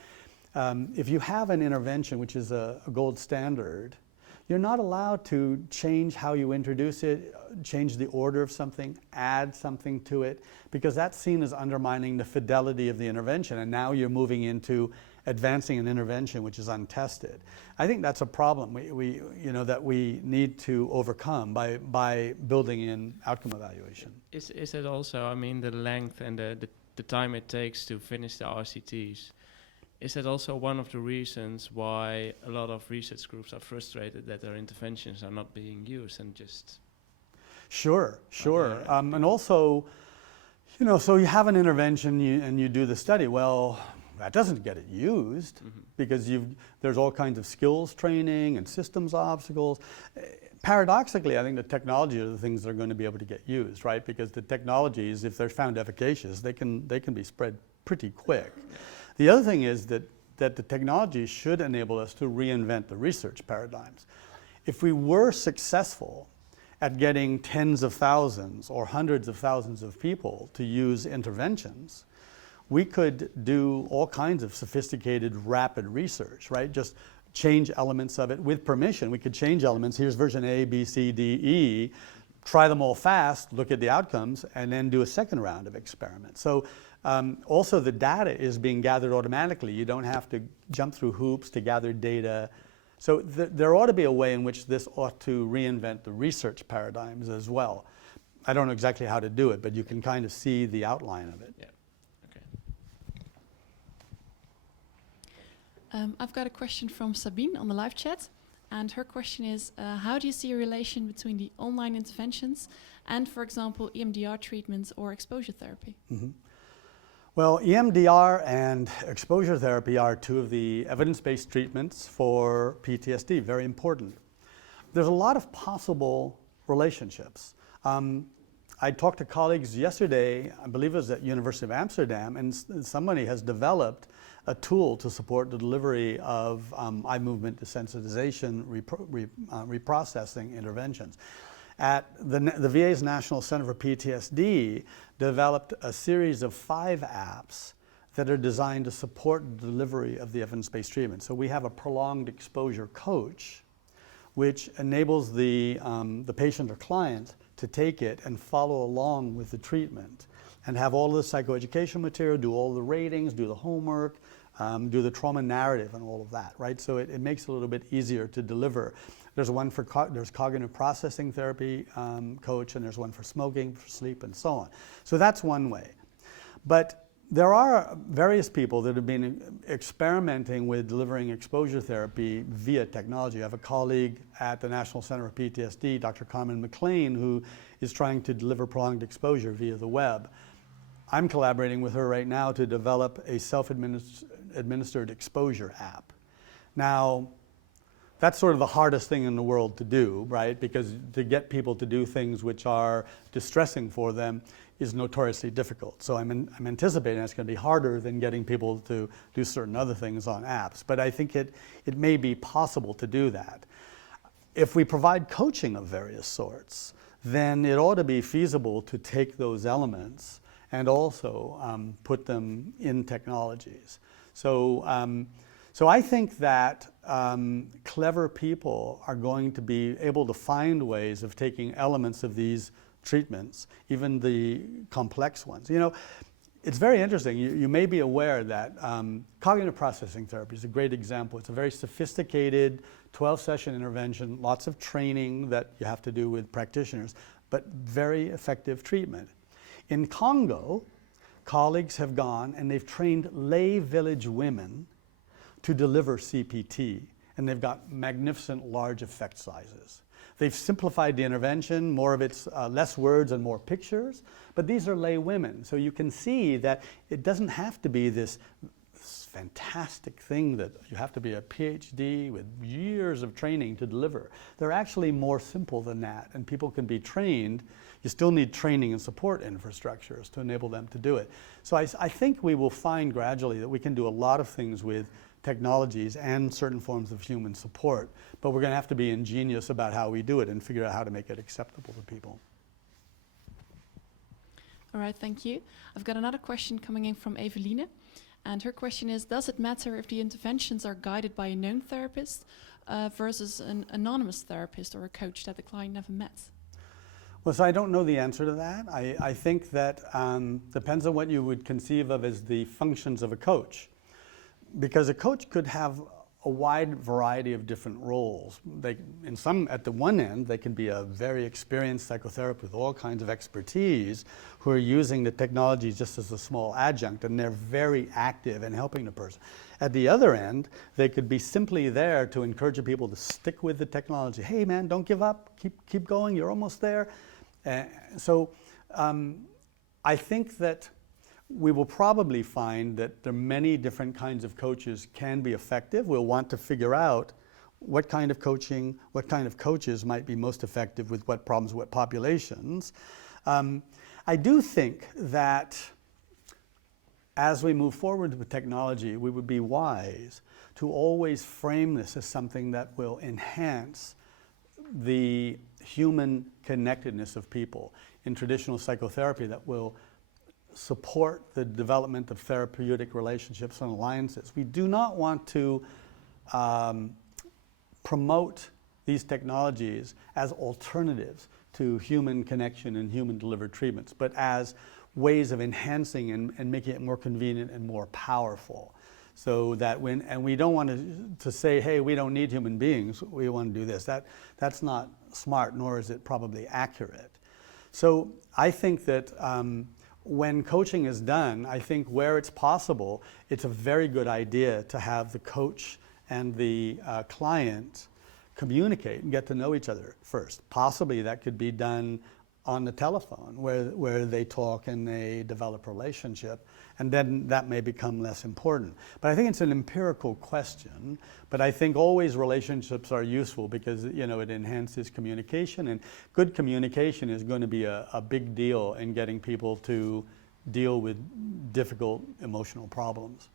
if you have an intervention which is a gold standard, you're not allowed to change how you introduce it, change the order of something, add something to it, because that's seen as undermining the fidelity of the intervention, and now you're moving into advancing an intervention which is untested. I think that's a problem that we need to overcome by building in outcome evaluation. Is it also, I mean, the length and the time it takes to finish the RCTs? Is that also one of the reasons why a lot of research groups are frustrated that their interventions are not being used and just... Sure. And also, so you have an intervention and you do the study. Well, that doesn't get it used because there's all kinds of skills training and systems obstacles. Paradoxically, I think the technology are the things that are going to be able to get used, right? Because the technologies, if they're found efficacious, they can be spread pretty quick. The other thing is that the technology should enable us to reinvent the research paradigms. If we were successful at getting tens of thousands or hundreds of thousands of people to use interventions, we could do all kinds of sophisticated, rapid research, right? Just change elements of it with permission. We could change elements. Here's version A, B, C, D, E. Try them all fast, look at the outcomes, and then do a second round of experiments. So also the data is being gathered automatically. You don't have to jump through hoops to gather data. So there ought to be a way in which this ought to reinvent the research paradigms as well. I don't know exactly how to do it, but you can kind of see the outline of it. Yeah. I've got a question from Sabine on the live chat, and her question is, how do you see a relation between the online interventions and, for example, EMDR treatments or exposure therapy? Mm-hmm. Well, EMDR and exposure therapy are two of the evidence-based treatments for PTSD, very important. There's a lot of possible relationships. I talked to colleagues yesterday, I believe it was at University of Amsterdam, and somebody has developed a tool to support the delivery of eye movement desensitization reprocessing interventions. At the VA's National Center for PTSD developed a series of 5 apps that are designed to support the delivery of the evidence-based treatment. So we have a prolonged exposure coach, which enables the patient or client to take it and follow along with the treatment and have all the psychoeducation material, do all the ratings, do the homework, do the trauma narrative and all of that, right? So it makes it a little bit easier to deliver. There's one for there's cognitive processing therapy coach, and there's one for smoking, for sleep, and so on. So that's one way. But there are various people that have been experimenting with delivering exposure therapy via technology. I have a colleague at the National Center for PTSD, Dr. Carmen McLean, who is trying to deliver prolonged exposure via the web. I'm collaborating with her right now to develop a self-administered exposure app. Now, that's sort of the hardest thing in the world to do, right? Because to get people to do things which are distressing for them is notoriously difficult. So I'm anticipating it's going to be harder than getting people to do certain other things on apps. But I think it may be possible to do that. If we provide coaching of various sorts, then it ought to be feasible to take those elements and also put them in technologies. So I think that clever people are going to be able to find ways of taking elements of these treatments, even the complex ones. You know, it's very interesting. You may be aware that cognitive processing therapy is a great example. It's a very sophisticated 12-session intervention, lots of training that you have to do with practitioners, but very effective treatment. In Congo, colleagues have gone and they've trained lay village women to deliver CPT, and they've got magnificent large effect sizes. They've simplified the intervention, more of it's less words and more pictures, but these are lay women. So you can see that it doesn't have to be this fantastic thing that you have to be a PhD with years of training to deliver. They're actually more simple than that, and people can be trained. You still need training and support infrastructures to enable them to do it. So I think we will find gradually that we can do a lot of things with technologies and certain forms of human support, but we're going to have to be ingenious about how we do it and figure out how to make it acceptable to people. All right, thank you. I've got another question coming in from Eveline, and her question is, does it matter if the interventions are guided by a known therapist versus an anonymous therapist or a coach that the client never met? Well, so I don't know the answer to that. I think that depends on what you would conceive of as the functions of a coach. Because a coach could have a wide variety of different roles. At the one end, they can be a very experienced psychotherapist with all kinds of expertise who are using the technology just as a small adjunct, and they're very active in helping the person. At the other end, they could be simply there to encourage people to stick with the technology. Hey man, don't give up, keep going, you're almost there. So I think that we will probably find that there are many different kinds of coaches can be effective. We'll want to figure out what kind of coaching, what kind of coaches might be most effective with what problems, what populations. I do think that as we move forward with technology, we would be wise to always frame this as something that will enhance the human connectedness of people. In traditional psychotherapy, that will support the development of therapeutic relationships and alliances. We do not want to promote these technologies as alternatives to human connection and human delivered treatments, but as ways of enhancing and making it more convenient and more powerful. So that and we don't want to say, hey, we don't need human beings, we want to do this. That's not smart, nor is it probably accurate. So I think that when coaching is done, I think where it's possible, it's a very good idea to have the coach and the client communicate and get to know each other first. Possibly that could be done on the telephone where they talk and they develop a relationship, and then that may become less important. But I think it's an empirical question, but I think always relationships are useful because it enhances communication, and good communication is going to be a big deal in getting people to deal with difficult emotional problems.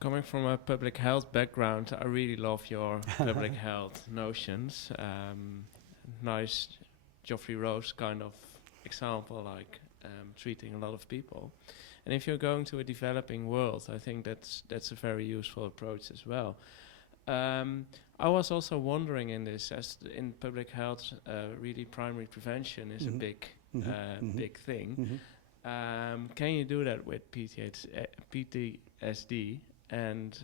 Coming from a public health background, I really love your public health notions. Nice Geoffrey Rose kind of example, like treating a lot of people. And if you're going to a developing world, I think that's a very useful approach as well. I was also wondering in this, as in public health, really primary prevention is a big thing. Can you do that with PTSD? And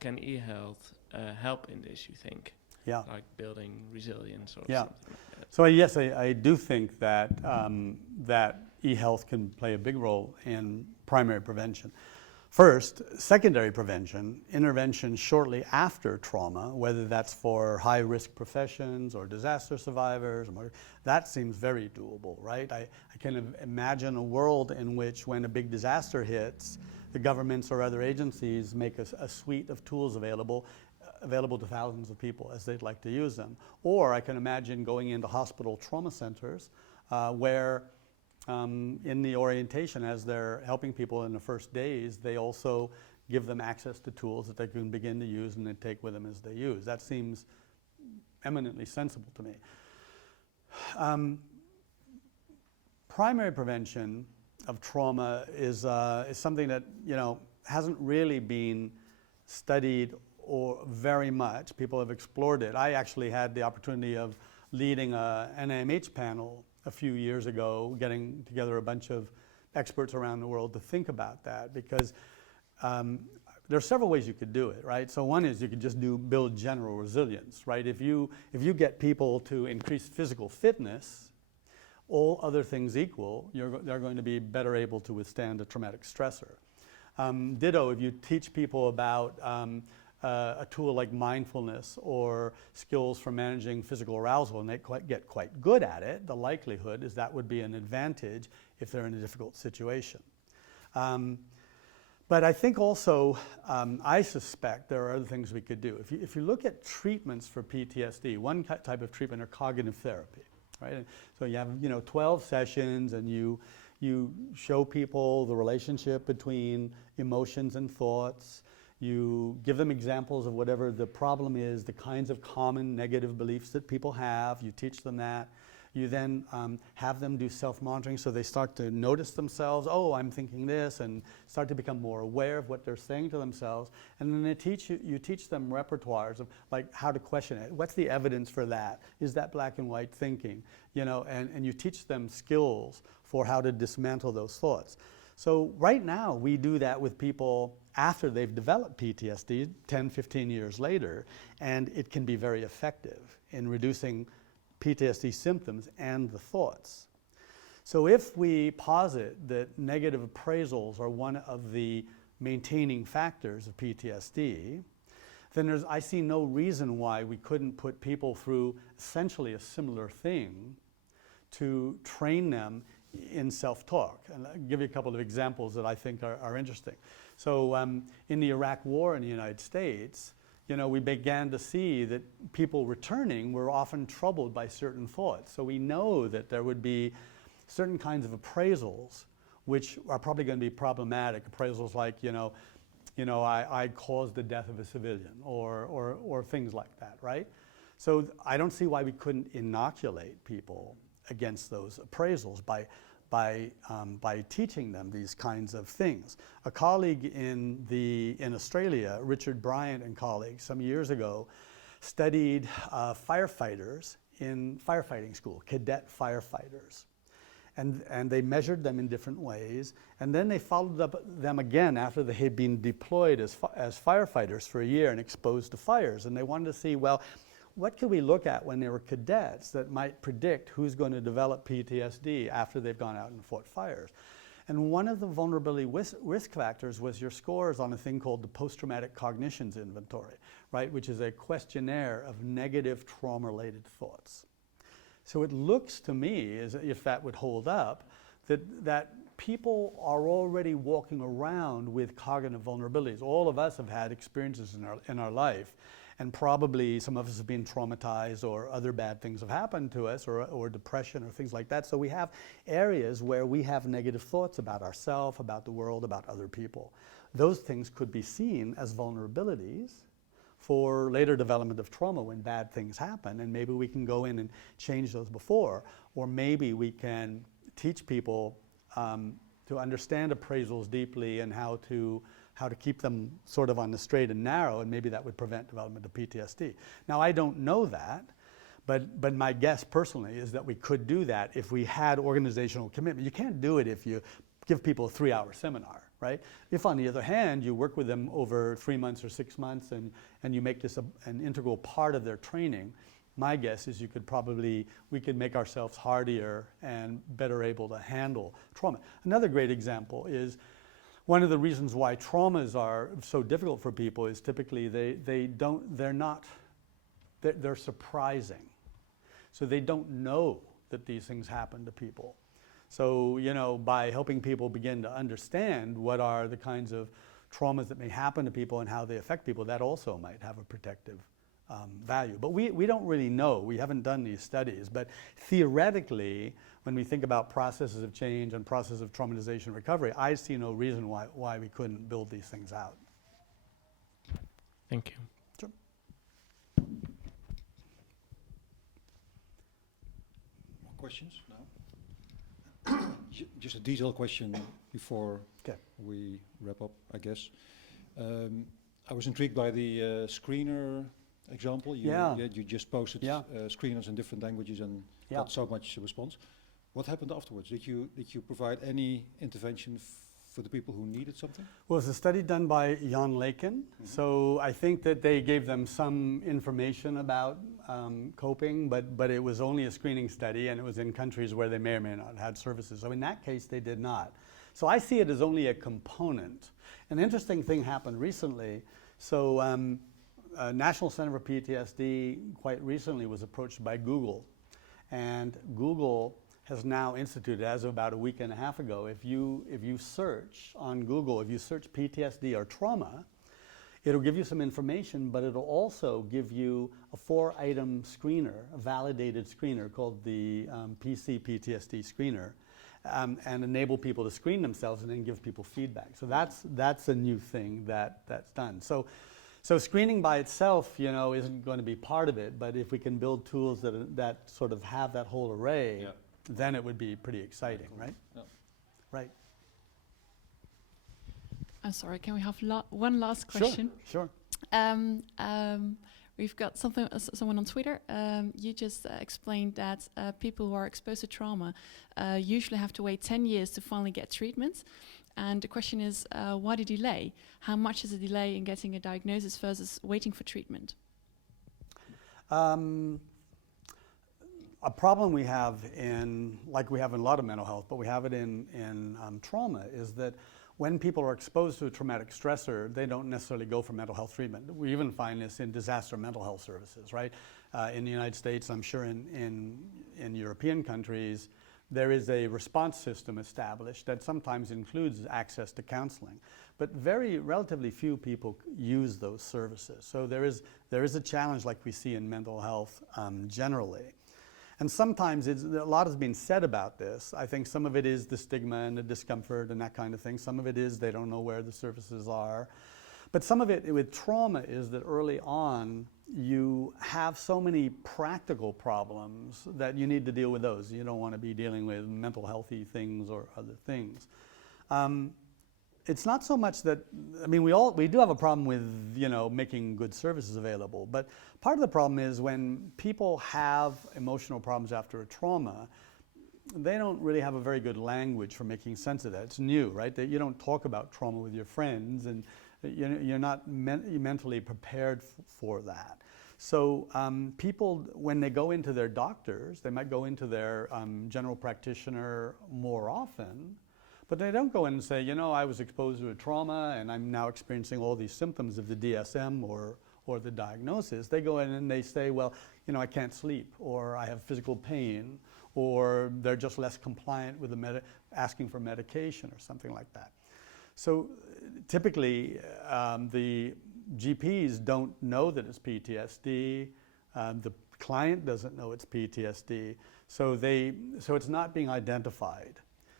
can e-health help in this, you think? Yeah. Like building resilience or something like that? So yes, I do think that that e-health can play a big role in primary prevention. First, secondary prevention, intervention shortly after trauma, whether that's for high-risk professions or disaster survivors, that seems very doable, right? I can imagine a world in which when a big disaster hits, the governments or other agencies make a suite of tools available to thousands of people as they'd like to use them. Or I can imagine going into hospital trauma centers where in the orientation, as they're helping people in the first days, they also give them access to tools that they can begin to use and then take with them as they use. That seems eminently sensible to me. Primary prevention of trauma is something that hasn't really been studied or very much. People have explored it. I actually had the opportunity of leading an NIMH panel a few years ago, getting together a bunch of experts around the world to think about that, because there's several ways you could do it, right? So one is you could just build general resilience, right? If you get people to increase physical fitness, all other things equal, they're going to be better able to withstand a traumatic stressor. Ditto, if you teach people about a tool like mindfulness or skills for managing physical arousal and they get quite good at it, the likelihood is that would be an advantage if they're in a difficult situation. But I think also, I suspect there are other things we could do. If you look at treatments for PTSD, one type of treatment are cognitive therapy, right? And so you have 12 sessions and you show people the relationship between emotions and thoughts. You give them examples of whatever the problem is, the kinds of common negative beliefs that people have. You teach them that. You then have them do self-monitoring so they start to notice themselves, oh, I'm thinking this, and start to become more aware of what they're saying to themselves. And then you teach them repertoires of like how to question it. What's the evidence for that? Is that black and white thinking? And you teach them skills for how to dismantle those thoughts. So right now we do that with people after they've developed PTSD 10, 15 years later, and it can be very effective in reducing PTSD symptoms and the thoughts. So if we posit that negative appraisals are one of the maintaining factors of PTSD, then I see no reason why we couldn't put people through essentially a similar thing to train them in self-talk. And I'll give you a couple of examples that I think are interesting. So in the Iraq War in the United States, we began to see that people returning were often troubled by certain thoughts. So we know that there would be certain kinds of appraisals which are probably going to be problematic. Appraisals like, I caused the death of a civilian or things like that, right? So I don't see why we couldn't inoculate people against those appraisals by teaching them these kinds of things. A colleague in Australia, Richard Bryant and colleagues, some years ago, studied firefighters in firefighting school, cadet firefighters. And they measured them in different ways, and then they followed up them again after they had been deployed as firefighters for a year and exposed to fires. And they wanted to see, well, what could we look at when they were cadets that might predict who's going to develop PTSD after they've gone out and fought fires? And one of the vulnerability risk factors was your scores on a thing called the Post-Traumatic Cognitions Inventory, right, which is a questionnaire of negative trauma-related thoughts. So it looks to me as if that would hold up, that people are already walking around with cognitive vulnerabilities. All of us have had experiences in our life, and probably some of us have been traumatized or other bad things have happened to us or depression or things like that. So we have areas where we have negative thoughts about ourselves, about the world, about other people. Those things could be seen as vulnerabilities for later development of trauma when bad things happen, and maybe we can go in and change those before, or maybe we can teach people to understand appraisals deeply and how to keep them sort of on the straight and narrow, and maybe that would prevent development of PTSD. Now, I don't know that, but my guess personally is that we could do that if we had organizational commitment. You can't do it if you give people a 3-hour seminar, right? If, on the other hand, you work with them over 3 months or 6 months and you make this an integral part of their training, my guess is we could make ourselves hardier and better able to handle trauma. Another great example is one of the reasons why traumas are so difficult for people is typically they're surprising. So they don't know that these things happen to people. So, by helping people begin to understand what are the kinds of traumas that may happen to people and how they affect people, that also might have a protective value. But we don't really know. We haven't done these studies. But theoretically, when we think about processes of change and processes of traumatization recovery, I see no reason why we couldn't build these things out. Thank you. Sure. More questions now? Just a detailed question before we wrap up, I guess. I was intrigued by the screener example. You just posted screeners in different languages and got so much response. What happened afterwards? Did you provide any intervention for the people who needed something? Well, it's a study done by Jan Laken. So I think that they gave them some information about coping, but it was only a screening study, and it was in countries where they may or may not have had services. So in that case, they did not. So I see it as only a component. An interesting thing happened recently. So National Center for PTSD quite recently was approached by Google. And Google has now instituted, as of about a week and a half ago, if you search on Google, if you search PTSD or trauma, it'll give you some information, but it'll also give you a 4-item screener, a validated screener called the PC PTSD screener, and enable people to screen themselves and then give people feedback. So that's a new thing that's done. So screening by itself, isn't going to be part of it, but if we can build tools that sort of have that whole array, then it would be pretty exciting, right? Yeah. Right. I'm sorry, can we have one last question? Sure. We've got someone on Twitter. You just explained that people who are exposed to trauma usually have to wait 10 years to finally get treatment. And the question is, why the delay? How much is a delay in getting a diagnosis versus waiting for treatment? A problem we have like we have in a lot of mental health, but we have it in trauma, is that when people are exposed to a traumatic stressor, they don't necessarily go for mental health treatment. We even find this in disaster mental health services, right? In the United States, I'm sure in European countries, there is a response system established that sometimes includes access to counseling, but relatively few people use those services. So there is a challenge like we see in mental health generally. And sometimes a lot has been said about this. I think some of it is the stigma and the discomfort and that kind of thing. Some of it is they don't know where the services are. But some of it with trauma is that early on you have so many practical problems that you need to deal with those. You don't want to be dealing with mental healthy things or other things. It's not so much that, we do have a problem with, making good services available, but part of the problem is when people have emotional problems after a trauma, they don't really have a very good language for making sense of that. It's new, right? That you don't talk about trauma with your friends, and you're not mentally prepared for that. So people, when they go into their doctors, they might go into their general practitioner more often, but they don't go in and say, I was exposed to a trauma and I'm now experiencing all these symptoms of the DSM or the diagnosis. They go in and they say, well, I can't sleep, or I have physical pain, or they're just less compliant with asking for medication or something like that. So typically, the GPs don't know that it's PTSD. The client doesn't know it's PTSD. So it's not being identified.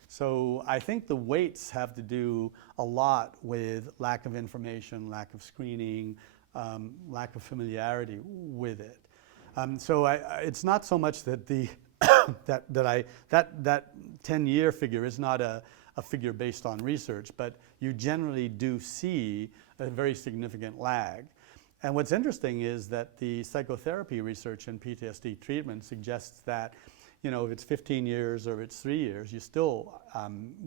So I think the weights have to do a lot with lack of information, lack of screening, lack of familiarity with it. So it's not so much that that 10-year figure is not a figure based on research, but you generally do see a very significant lag. And what's interesting is that the psychotherapy research in PTSD treatment suggests that if it's 15 years or it's 3 years, you still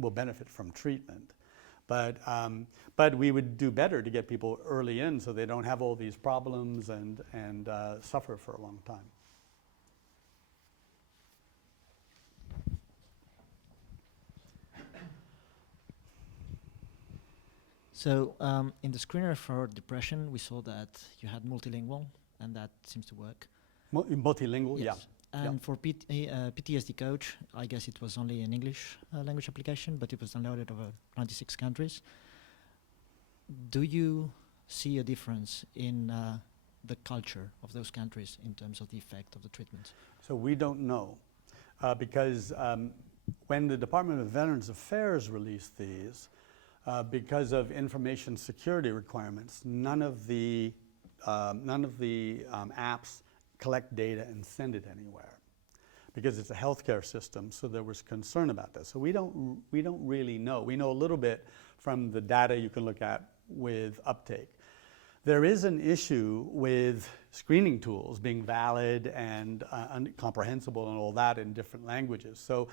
will benefit from treatment. But we would do better to get people early in so they don't have all these problems and suffer for a long time. So in the screener for depression, we saw that you had multilingual, and that seems to work. Multilingual, yes. Yeah. And for PTSD Coach, I guess it was only an English language application, but it was downloaded over 96 countries. Do you see a difference in the culture of those countries in terms of the effect of the treatment? So we don't know, because when the Department of Veterans Affairs released these, because of information security requirements, none of the apps collect data and send it anywhere, because it's a healthcare system. So there was concern about that. So we don't really know. We know a little bit from the data you can look at with uptake. There is an issue with screening tools being valid and comprehensible and all that in different languages. So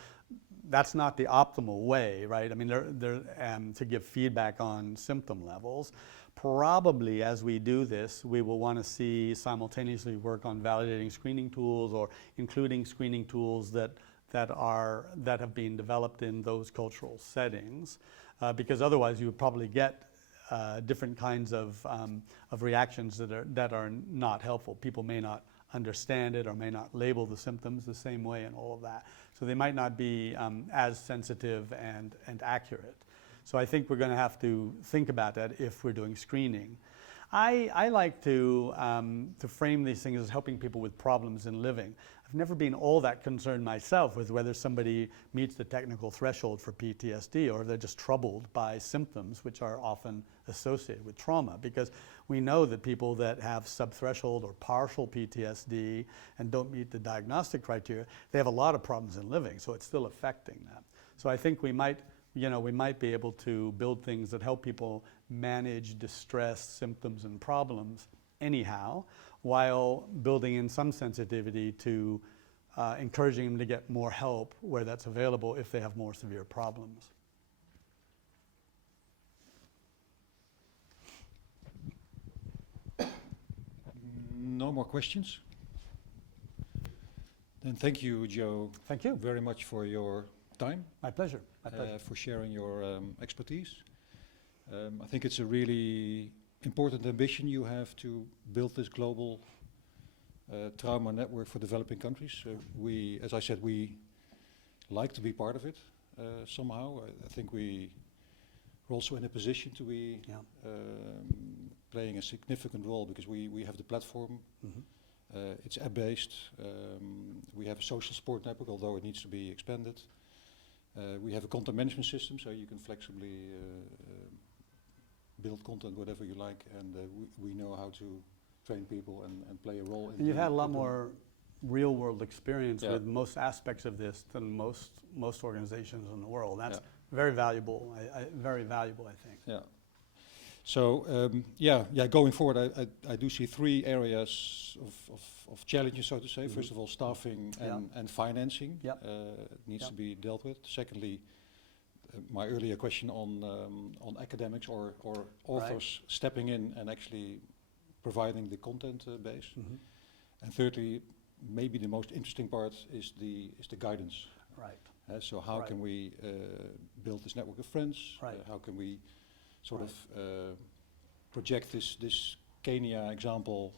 that's not the optimal way, right? I mean, to give feedback on symptom levels. Probably as we do this, we will want to see simultaneously work on validating screening tools or including screening tools that have been developed in those cultural settings, because otherwise you would probably get different kinds of reactions that are not helpful. People may not understand it or may not label the symptoms the same way and all of that. So they might not be as sensitive and accurate. So I think we're going to have to think about that if we're doing screening. I like to frame these things as helping people with problems in living. I've never been all that concerned myself with whether somebody meets the technical threshold for PTSD or if they're just troubled by symptoms which are often associated with trauma, because we know that people that have subthreshold or partial PTSD and don't meet the diagnostic criteria, they have a lot of problems in living, so it's still affecting them. So I think we might be able to build things that help people manage distress, symptoms, and problems anyhow, while building in some sensitivity to encouraging them to get more help where that's available if they have more severe problems. No more questions? Then thank you, Joe. Thank you. Very much for your time. My pleasure. My pleasure. For sharing your expertise. I think it's a really important ambition you have to build this global trauma network for developing countries. We, as I said, we like to be part of it somehow. I think we're also in a position to be playing a significant role because we have the platform. Mm-hmm. It's app-based. We have a social support network, although it needs to be expanded. We have a content management system, so you can flexibly build content whatever you like, and we know how to train people and play a role in. And you've had a lot more real-world experience with most aspects of this than most organizations in the world. That's very valuable. Very valuable, I think. Yeah. So going forward, I do see three areas of challenges, so to say. Mm-hmm. First of all, staffing and financing needs to be dealt with. Secondly, my earlier question on academics or authors stepping in and actually providing the content base. Mm-hmm. And thirdly, maybe the most interesting part is the guidance. Right. So how can we build this network of friends? Right. How can we sort of project this Kenya example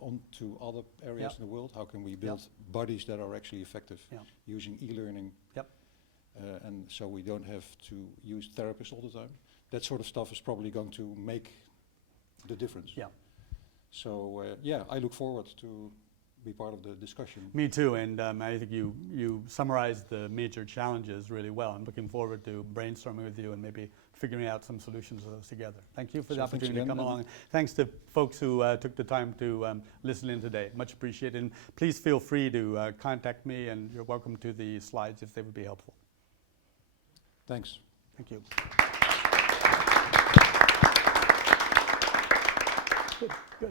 onto other areas in the world? How can we build bodies that are actually effective using e-learning? Yep. And so we don't have to use therapists all the time. That sort of stuff is probably going to make the difference. Yeah. So I look forward to be part of the discussion. Me too, and I think you summarized the major challenges really well. I'm looking forward to brainstorming with you and maybe figuring out some solutions of those together. Thank you for the opportunity to come along. Thanks to folks who took the time to listen in today. Much appreciated. And please feel free to contact me, and you're welcome to the slides if they would be helpful. Thanks. Thank you. Good.